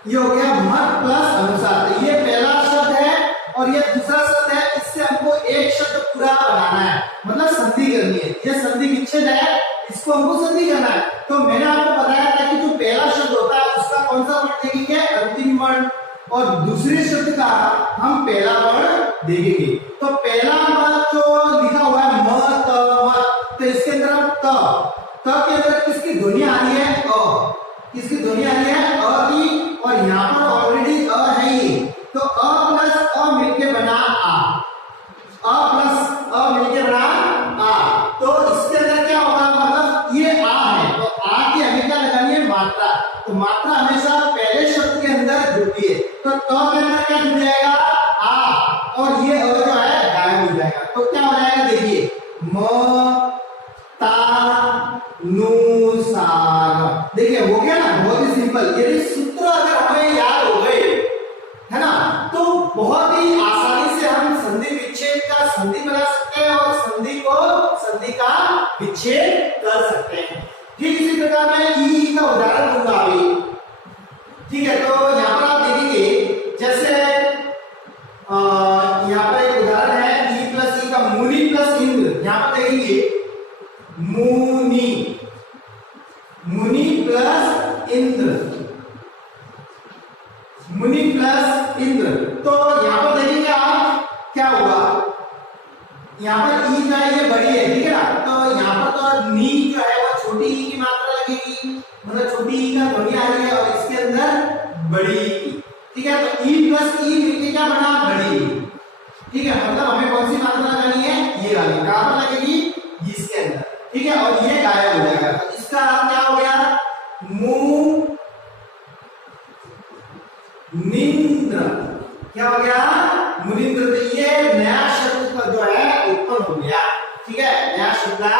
ये हो गया मत प्लस अनुसार। तो ये पहला शब्द है और ये दूसरा शब्द है, इससे हमको एक शब्द पूरा बनाना है, मतलब संधि करनी है। ये संधि विच्छेद है, इसको हमको संधि करना है। तो मैंने आपको बताया था कि जो पहला शब्द होता है उसका कौन सा वर्ण देखेंगे, अंतिम वर्ण, और दूसरे शब्द का हम पहला वर्ण देखेंगे। तो पहला वर्ण जो लिखा हुआ है म त मत, तो इसके अंदर हम त के अंदर किसकी ध्वनि आ रही है, अ, किसकी ध्वनि आ रही है, अ की, और यहाँ पर ऑलरेडी अ है ही, तो अ प्लस अ मिलके बना आ, अ प्लस अ मिलके बना आ। तो इसके अंदर क्या होगा, मतलब ये आ है, तो आ की हमें क्या लगानी है, मात्रा। तो मात्रा हमेशा पहले शब्द के अंदर जुड़ती है, तो के अंदर क्या जुड़ जाएगा, आ, और ये अ जो है गायब हो जाएगा। तो क्या हो जाएगा, देखिए म ता नु सा, देखिए हो गया ना, बहुत ही सिंपल। यदि सूत्र अगर हमें याद हो गए, है ना, तो बहुत ही आसानी से हम संधि विच्छेद का संधि बना सकते हैं और संधि को संधि का विच्छेद कर सकते हैं। ठीक इसी प्रकार मैं ई का उदाहरण दूंगा अभी, ठीक है। तो यहाँ पर आप देखेंगे, जैसे यहाँ पर एक उदाहरण है, ई प्लस ई का मुनि प्लस इंद्र। यहाँ पर देखेंगे मुनि, मुनि प्लस इंद्र, मुनि प्लस इंद्र। तो यहाँ पर देखेंगे आप क्या हुआ, यहाँ पर ई जो है ये बड़ी है, ठीक है ना, तो यहाँ पर तो नी जो है वो छोटी ई की मात्रा लगेगी, मतलब छोटी ई का ध्वनि आ रही है, और इसके अंदर बड़ी ई, ठीक है। तो ई प्लस ई मिलके क्या बना, बड़ी ई, ठीक है। मतलब हमें कौन सी मात्रा लगानी है, ये वाली, कहां पर लगेगी, इसके अंदर, ठीक है, और ये गायब हो जाएगा। तो इसका नाम क्या हो गया, मु निंद्र, क्या हो गया, मुनिंद्र। तो ये नया शब्द का जो है उत्पन्न हो गया, ठीक है, नया शब्द का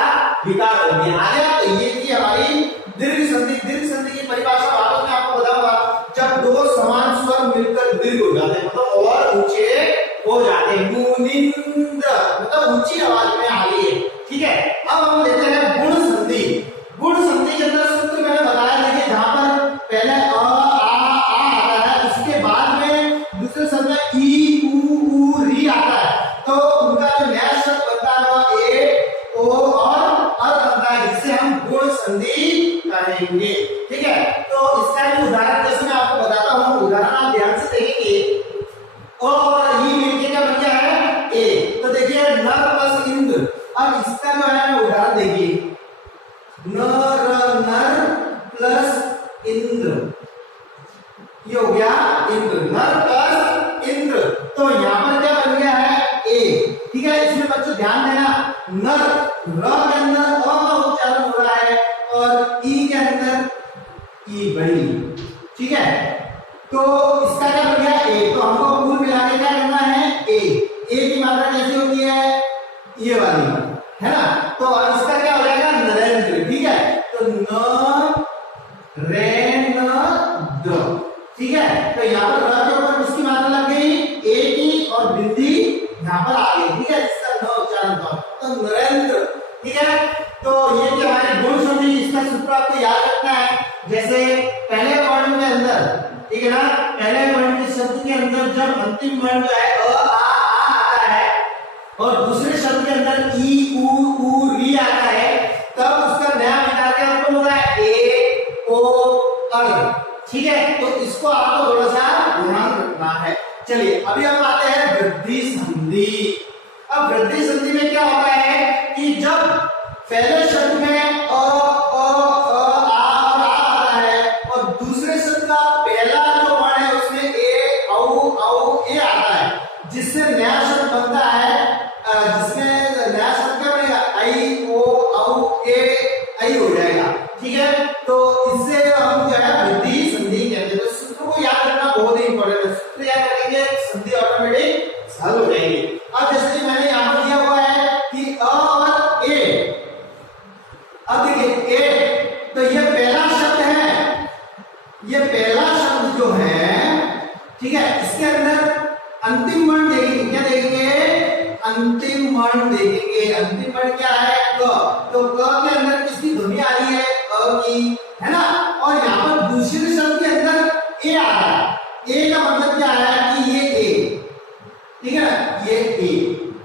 विकास हो गया, आ गया। तो ये थी हमारी दीर्घ संधि। दीर्घ संधि की परिभाषा वापस मैं आपको बताऊंगा, जब दो समान स्वर मिलकर दीर्घ हो जाते हैं, मतलब और ऊंचे हो जाते हैं। मुनिंद्र मतलब ऊंची आवाज में आ रही है, ठीक है। अब हम लेते हैं गुण संधि। गुण संधि के अंदर सूत्र मैंने बताया, देखिए जहां पर पहले अ आ आता है, उसके बाद में दूसरे शब्द में ई उ री आता है, तो उनका जो नया शब्द बनता है वो ए ओ और अ बनता है, जिसे हम गुण संधि करेंगे, ठीक है। तो इसका भी उदाहरण जैसे मैं आपको बताता हूं, उदाहरण आप ध्यान से देखेंगे, और ई मिलके क्या बन गया है, ए। तो देखिए नर प्लस इंद्र। अब इसका जो है उदाहरण देखिए, नर नर प्लस इंद्र, ये हो गया इंद्र, नर प्लस इंद्र। तो यहाँ पर क्या बन गया है, ए, ठीक है। इसमें बच्चों ध्यान देना, नर र के अंदर अ का उच्चारण हो रहा है, और ई के अंदर ई बड़ी, ठीक है। तो इसका क्या बन गया, ए। तो हमको कुल मिला के क्या करना है, ए की मात्रा कैसी होती है, ये वाली, है ना। तो अब इसका क्या हो जाएगा, नरेंद्र, ठीक है। तो न रे न द, ठीक है। तो यहाँ पर र के ऊपर उसकी मात्रा लग गई ए की, और बिंदी यहाँ पर आ गई, ठीक है, इसका न उच्चारण था, तो नरेंद्र, ठीक है। तो ये क्या हमारी गुण संधि, इसका सूत्र आपको याद रखना है। जैसे पहले वर्ण के अंदर, ठीक है ना, पहले वर्ण के शब्द के अंदर जब अंतिम वर्ण जो है अ आ आता है, और दूसरे शब्द के अंदर ई उ री आता है, तब उसका नया विकार क्या उत्पन्न होता है, ए ओ अर, ठीक है। तो इसको आपको थोड़ा सा ध्यान रखना है। चलिए अभी हम आते हैं वृद्धि संधि। अब वृद्धि संधि में क्या होता है कि जब पहले शब्द में अ आ आता है, और दूसरे शब्द का पहला जो वर्ण है उसमें ए औ ए आता है, जिससे नया शब्द बनता है, जिसमें नया शब्द क्या बनेगा, आई ओ औ ए आई हो जाएगा, ठीक है। तो इससे हम जो है वृद्धि संधि कहते हैं। तो सूत्र को याद रखना बहुत ही इंपॉर्टेंट है, सूत्र याद रखेंगे संधि ऑटोमेटिक हल हो जाएगी। अब जैसे मैंने यहाँ पर दिया हुआ है कि अ और ए, अब देखिए ए, तो ये पहला शब्द है, ये पहला शब्द जो है, ठीक है, इसके अंदर अंतिम वर्ण देखेंगे, क्या देखेंगे, अंतिम वर्ण देखेंगे। अंतिम वर्ण क्या है? क। तो क के अंदर किसकी ध्वनि आ रही है? अ की, है ना। और यहाँ पर दूसरे शब्द के अंदर ए आ रहा है। ए का मतलब क्या है कि ये ए, ठीक है ना, ये ए।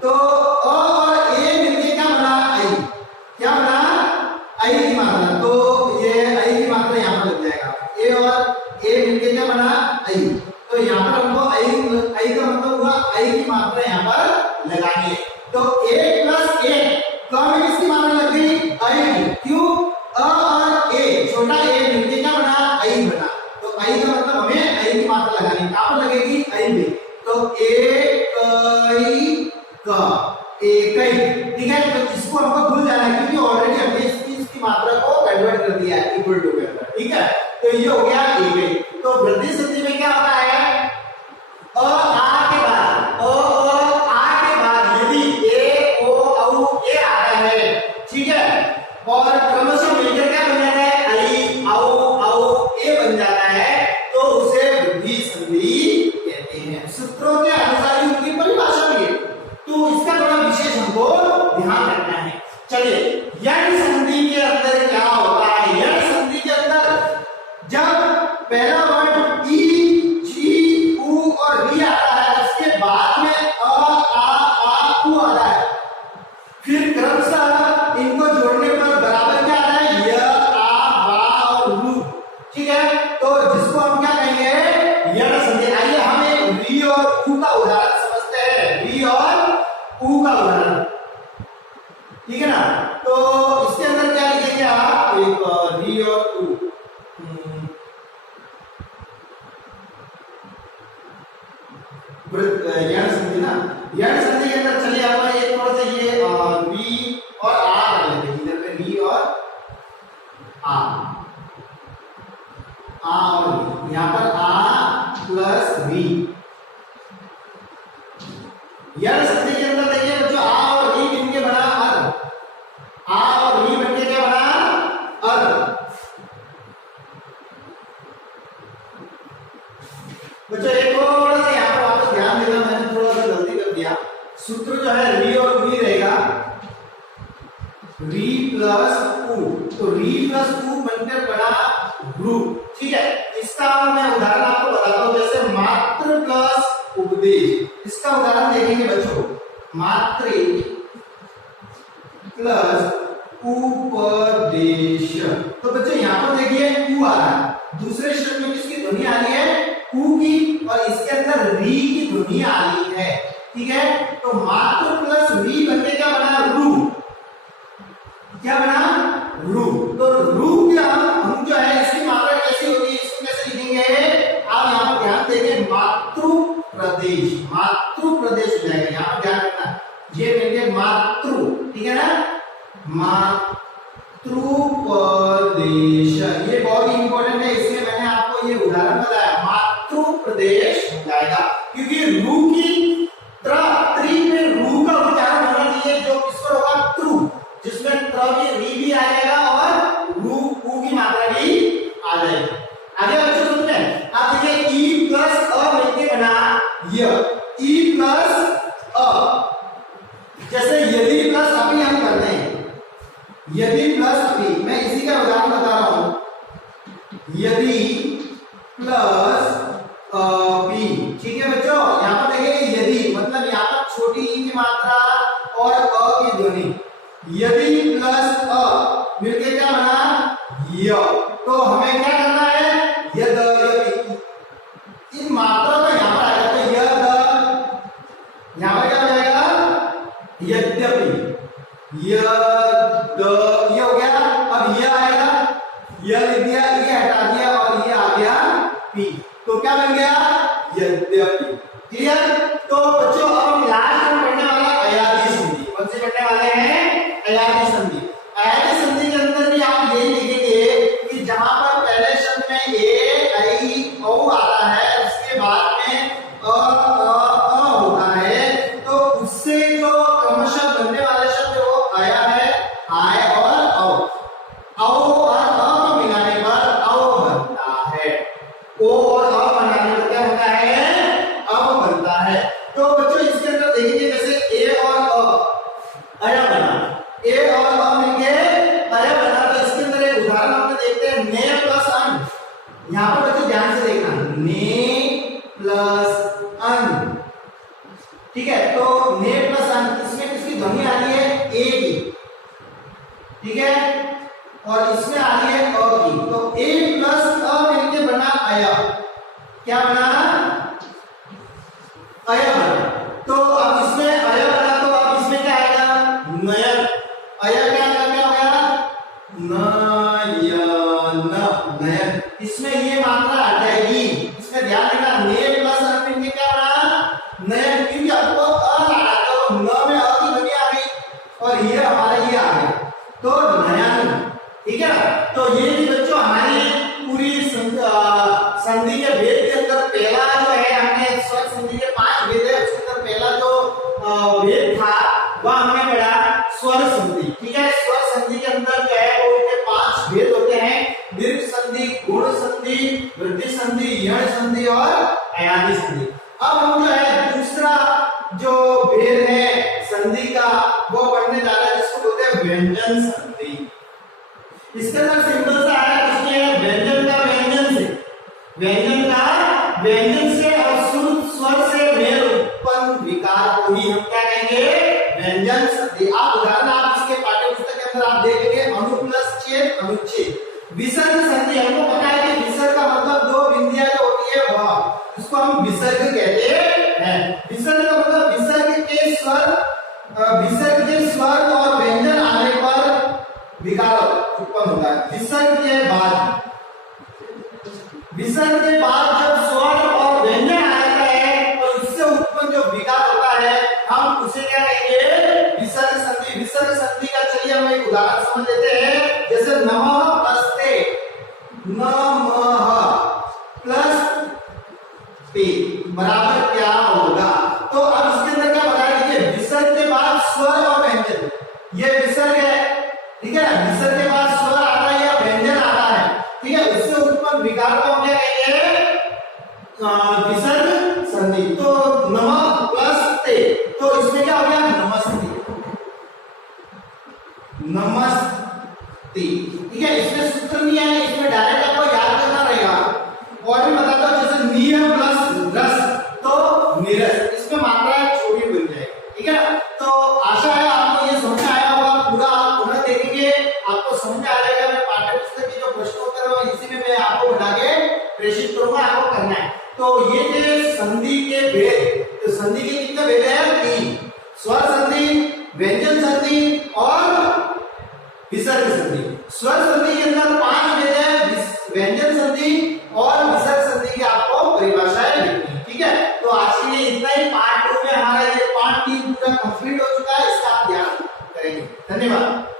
तो अ और ए मिलके क्या बना? आई। क्या बना? आई की मात्रा। तो ये आई की मात्रा यहाँ पर लग जाएगा। ए और ए मिलके क्या बना? आई। तो यहाँ पर हमको आई का मतलब हुआ आई की मात्रा यहाँ पर लगानी है। तो ए प्लस ए, क में किसकी मात्रा लग गई? आई। क्यों? अ और ए, छोटा ए मिलके क्या बना? आई बना। तो आई का मतलब हमें आई की मात्रा लगानी है। कहाँ पर लगेगी? आई में। तो एक का एकई, ठीक है। तो इसको हमको भूल जाना है क्योंकि ऑलरेडी हमने इसकी मात्रा को कन्वर्ट कर दिया है इक्वल टू के अंदर, ठीक है। तो ये हो गया एकई। तो वृद्धि संधि में क्या होता है? अ आ के बाद, अ आ के बाद यदि ए ओ औ ए आ रहा है, ठीक है, और क्रमशः मिलकर क्या बन जाता है? आई औ ए बन जाता है, तो उसे वृद्धि संधि कहते हैं। सूत्रों के अनुसार ही उनकी परिभाषा भी है, तो इसका थोड़ा विशेष हमको ध्यान रखना है। चलिए, यण संधि के अंदर क्या होता है? यण संधि के अंदर जब पहला वर्ड ई, जी, उ और री आता है, उसके बाद में अ, आ, उ आ रहा है, फिर क्रमशः इनको जोड़ने पर बराबर क्या आ रहा है? य, आ, बा और रु, ठीक है। तो जिसको हम क्या कहेंगे? यण संधि। आइए हम एक री और उ का उदाहरण समझते हैं। री और उ का उदाहरण, ठीक है ना। तो इसके अंदर क्या लिखेंगे आप? एक री और उ, यण संधि ना। यण संधि के अंदर चलिए आप ये थोड़ा सा ये री और आ कर लेते हैं। इधर पे री और आ और री, यहाँ पर आ प्लस री। यण संधि के अंदर देखिए बच्चों, आ और री मिलके बना अर। आ और री मिलके क्या बना? अर। बच्चों एक थोड़ा सा यहाँ पर आपको ध्यान देना, मैंने थोड़ा सा गलती कर दिया। सूत्र जो है री और वी रहेगा, री प्लस उ। तो री प्लस उ बनकर बना रू, ठीक है। इसका मैं उदाहरण आपको बताता हूँ, जैसे मात्र प्लस उपदेश। इसका उदाहरण देखेंगे बच्चों, मात्रे प्लस उपदेश। तो बच्चों यहाँ पर देखिए उ आ रहा है, दूसरे शब्द में किसकी ध्वनि आ रही है? उ की, और इसके अंदर री की ध्वनि आ रही है, ठीक है। तो मात्र प्लस री बनके क्या बना? रू। क्या बना? रू। तो रू क्या हम जो है इसकी मात्रा कैसी होगी? इसको कैसे लिखेंगे? आप यहाँ पर ध्यान देंगे, मातृ प्रदेश। मातृ प्रदेश हो जाएगा, यहाँ पर ध्यान रखना, ये लेंगे मातृ, ठीक है ना। मातृ प्रदेश, ये बहुत ही इंपॉर्टेंट है, इसलिए मैंने आपको ये उदाहरण बताया। मातृ प्रदेश हो जाएगा क्योंकि रू की त्री में रू का उच्चारण होना चाहिए, जो किस पर होगा? त्रु, जिसमें त्र की री भी आ जाएगा और रू उ की मात्रा भी आ जाएगी। आगे बच्चों सुनते हैं, आप देखिए ई प्लस अ मिलके बना य। ई प्लस अ, जैसे यदि प्लस अभी हम करते हैं, यदि प्लस अभी, मैं इसी का उदाहरण बता रहा हूं। यदि प्लस अभी, ठीक है बच्चों। यहाँ पर देखिए यदि मतलब यहाँ पर छोटी ई की मात्रा और अ की ध्वनि, यदि प्लस अ मिलके क्या बना? य। तो हमें क्या करना है? यद, यदि, इन मात्रा का यहाँ पर आएगा, तो यद, यहाँ पर क्या हो जाएगा? यद्यपि, यद, ये हो गया। अब यह आएगा, यह लिख दिया, ये हटा दिया और ये आ गया पी, तो क्या बन गया? यद्यपि। क्लियर? तो बच्चों अब हम लास्ट में पढ़ने वाले अयादी संधि। कौन से पढ़ने वाले हैं? अयादी संधि। अयादी संधि के अंदर भी आप यही लिखेंगे कि जहां पर पहले शब्द में ए, आई, औ आता है, उसके बाद में अ होता है, तो उससे जो क्रमशः बनने वाले शब्द वो आया है, आय और औ। औ और अ को मिलाने पर औ बनता है। ओ और अ बनाने पर क्या होता है? अब बनता है। यहाँ पर बच्चों ध्यान से देखना, ने प्लस अन, ठीक है। तो ने प्लस अन, इसमें किसकी ध्वनि आ रही है, ए की, ठीक है, और इसमें आ रही है अ की। तो ए प्लस अ मिलके बना अय, क्या बना, अय बना। तो अब इसमें अय बना, तो अब इसमें क्या आएगा, नयन, अय क्या हो गया, नयन, नयन। इसमें ये मात्रा आ जाएगी, इसमें ध्यान देना, ने प्लस अन मिलके क्या बना, नयन, क्योंकि आपको अ आ रहा तो न में अ की ध्वनि आ गई और ये हमारा ये आ गया, तो नयन, ठीक है। तो ये भी बच्चों हमारी पूरी संधि के भेद के अंदर पहला जो है, हमने स्वर संधि के 5 भेद है, उसके अंदर पहला जो भेद था वह हमने पढ़ा स्वर संधि, ठीक है। स्वर संधि के अंदर जो है वो इनके 5 भेद होते हैं, दीर्घ संधि, गुण संधि, वृद्धि संधि, यण संधि और अयादि संधि। अब हम जो है दूसरा जो भेद है संधि का वो पढ़ने जा रहे हैं, जिसको बोलते हैं व्यंजन संधि। इसके अंदर सिंपल सा है, इसके व्यंजन का व्यंजन से, व्यंजन का व्यंजन से और स्वर से मेल उत्पन्न विकार को ही हम क्या कहेंगे, व्यंजन संधि। आप उदाहरण आप इसके पाठ्यपुस्तक के अंदर आप देखेंगे, अनु प्लस छेद, अनुच्छेद। विसर्ग संधि, हमको पता है कि विसर्ग का मतलब 2 बिंदियां जो होती है वह, उसको हम विसर्ग कहते हैं। विसर्ग का मतलब विसर्ग के स्वर और व्यंजन आने पर विकार उत्पन्न होता है। विसर्ग के बाद जब स्वर और व्यंजन आता है तो इससे उत्पन्न जो विकार होता है हम उसे क्या कहेंगे, विसर्ग संधि। विसर्ग संधि का चलिए हम एक उदाहरण समझ लेते हैं, जैसे नमः प्लस ते, नमः प्लस ते बराबर क्या होगा। तो अब इसके अंदर क्या बता दीजिए, विसर्ग के बाद स्वर और व्यंजन, ये विसर्ग है, ठीक है, विसर्ग के बाद स्वर आता है या व्यंजन आता है, ठीक है, उससे उत्पन्न विकार को हम क्या कहेंगे, विसर्ग संधि। तो नमः प्लस ते, तो इसमें क्या हो गया, नमस्ते, नमस्ते, ठीक है। इसमें सूत्र नहीं है, इसमें डायरेक्ट आपको याद करना रहेगा। और भी बताता हूं, जैसे नियम प्लस रस, तो निरस, इसमें मात्रा छोटी बन जाएगी, ठीक है। तो आशा है आपको ये समझ आया होगा, पूरा आप पुनः देखेंगे आपको समझ आ जाएगा। मैं पाठ्यपुस्तक के जो प्रश्नोत्तर है इसी में मैं आपको बता के प्रेषित करूंगा, आपको करना है। तो ये थे संधि के भेद। तो संधि के कितने भेद हैं, 3, स्वर संधि, व्यंजन संधि और विसर्ग संधि। स्वर संधि के अंदर 5 भेद है, व्यंजन संधि और विसर्ग संधि की आपको परिभाषाएं लिखनी है, ठीक है। तो आज के लिए इतना ही। पार्ट 2 में हमारा ये पार्ट 3 पूरा कंप्लीट हो चुका है, इसका आप ध्यान करेंगे। धन्यवाद।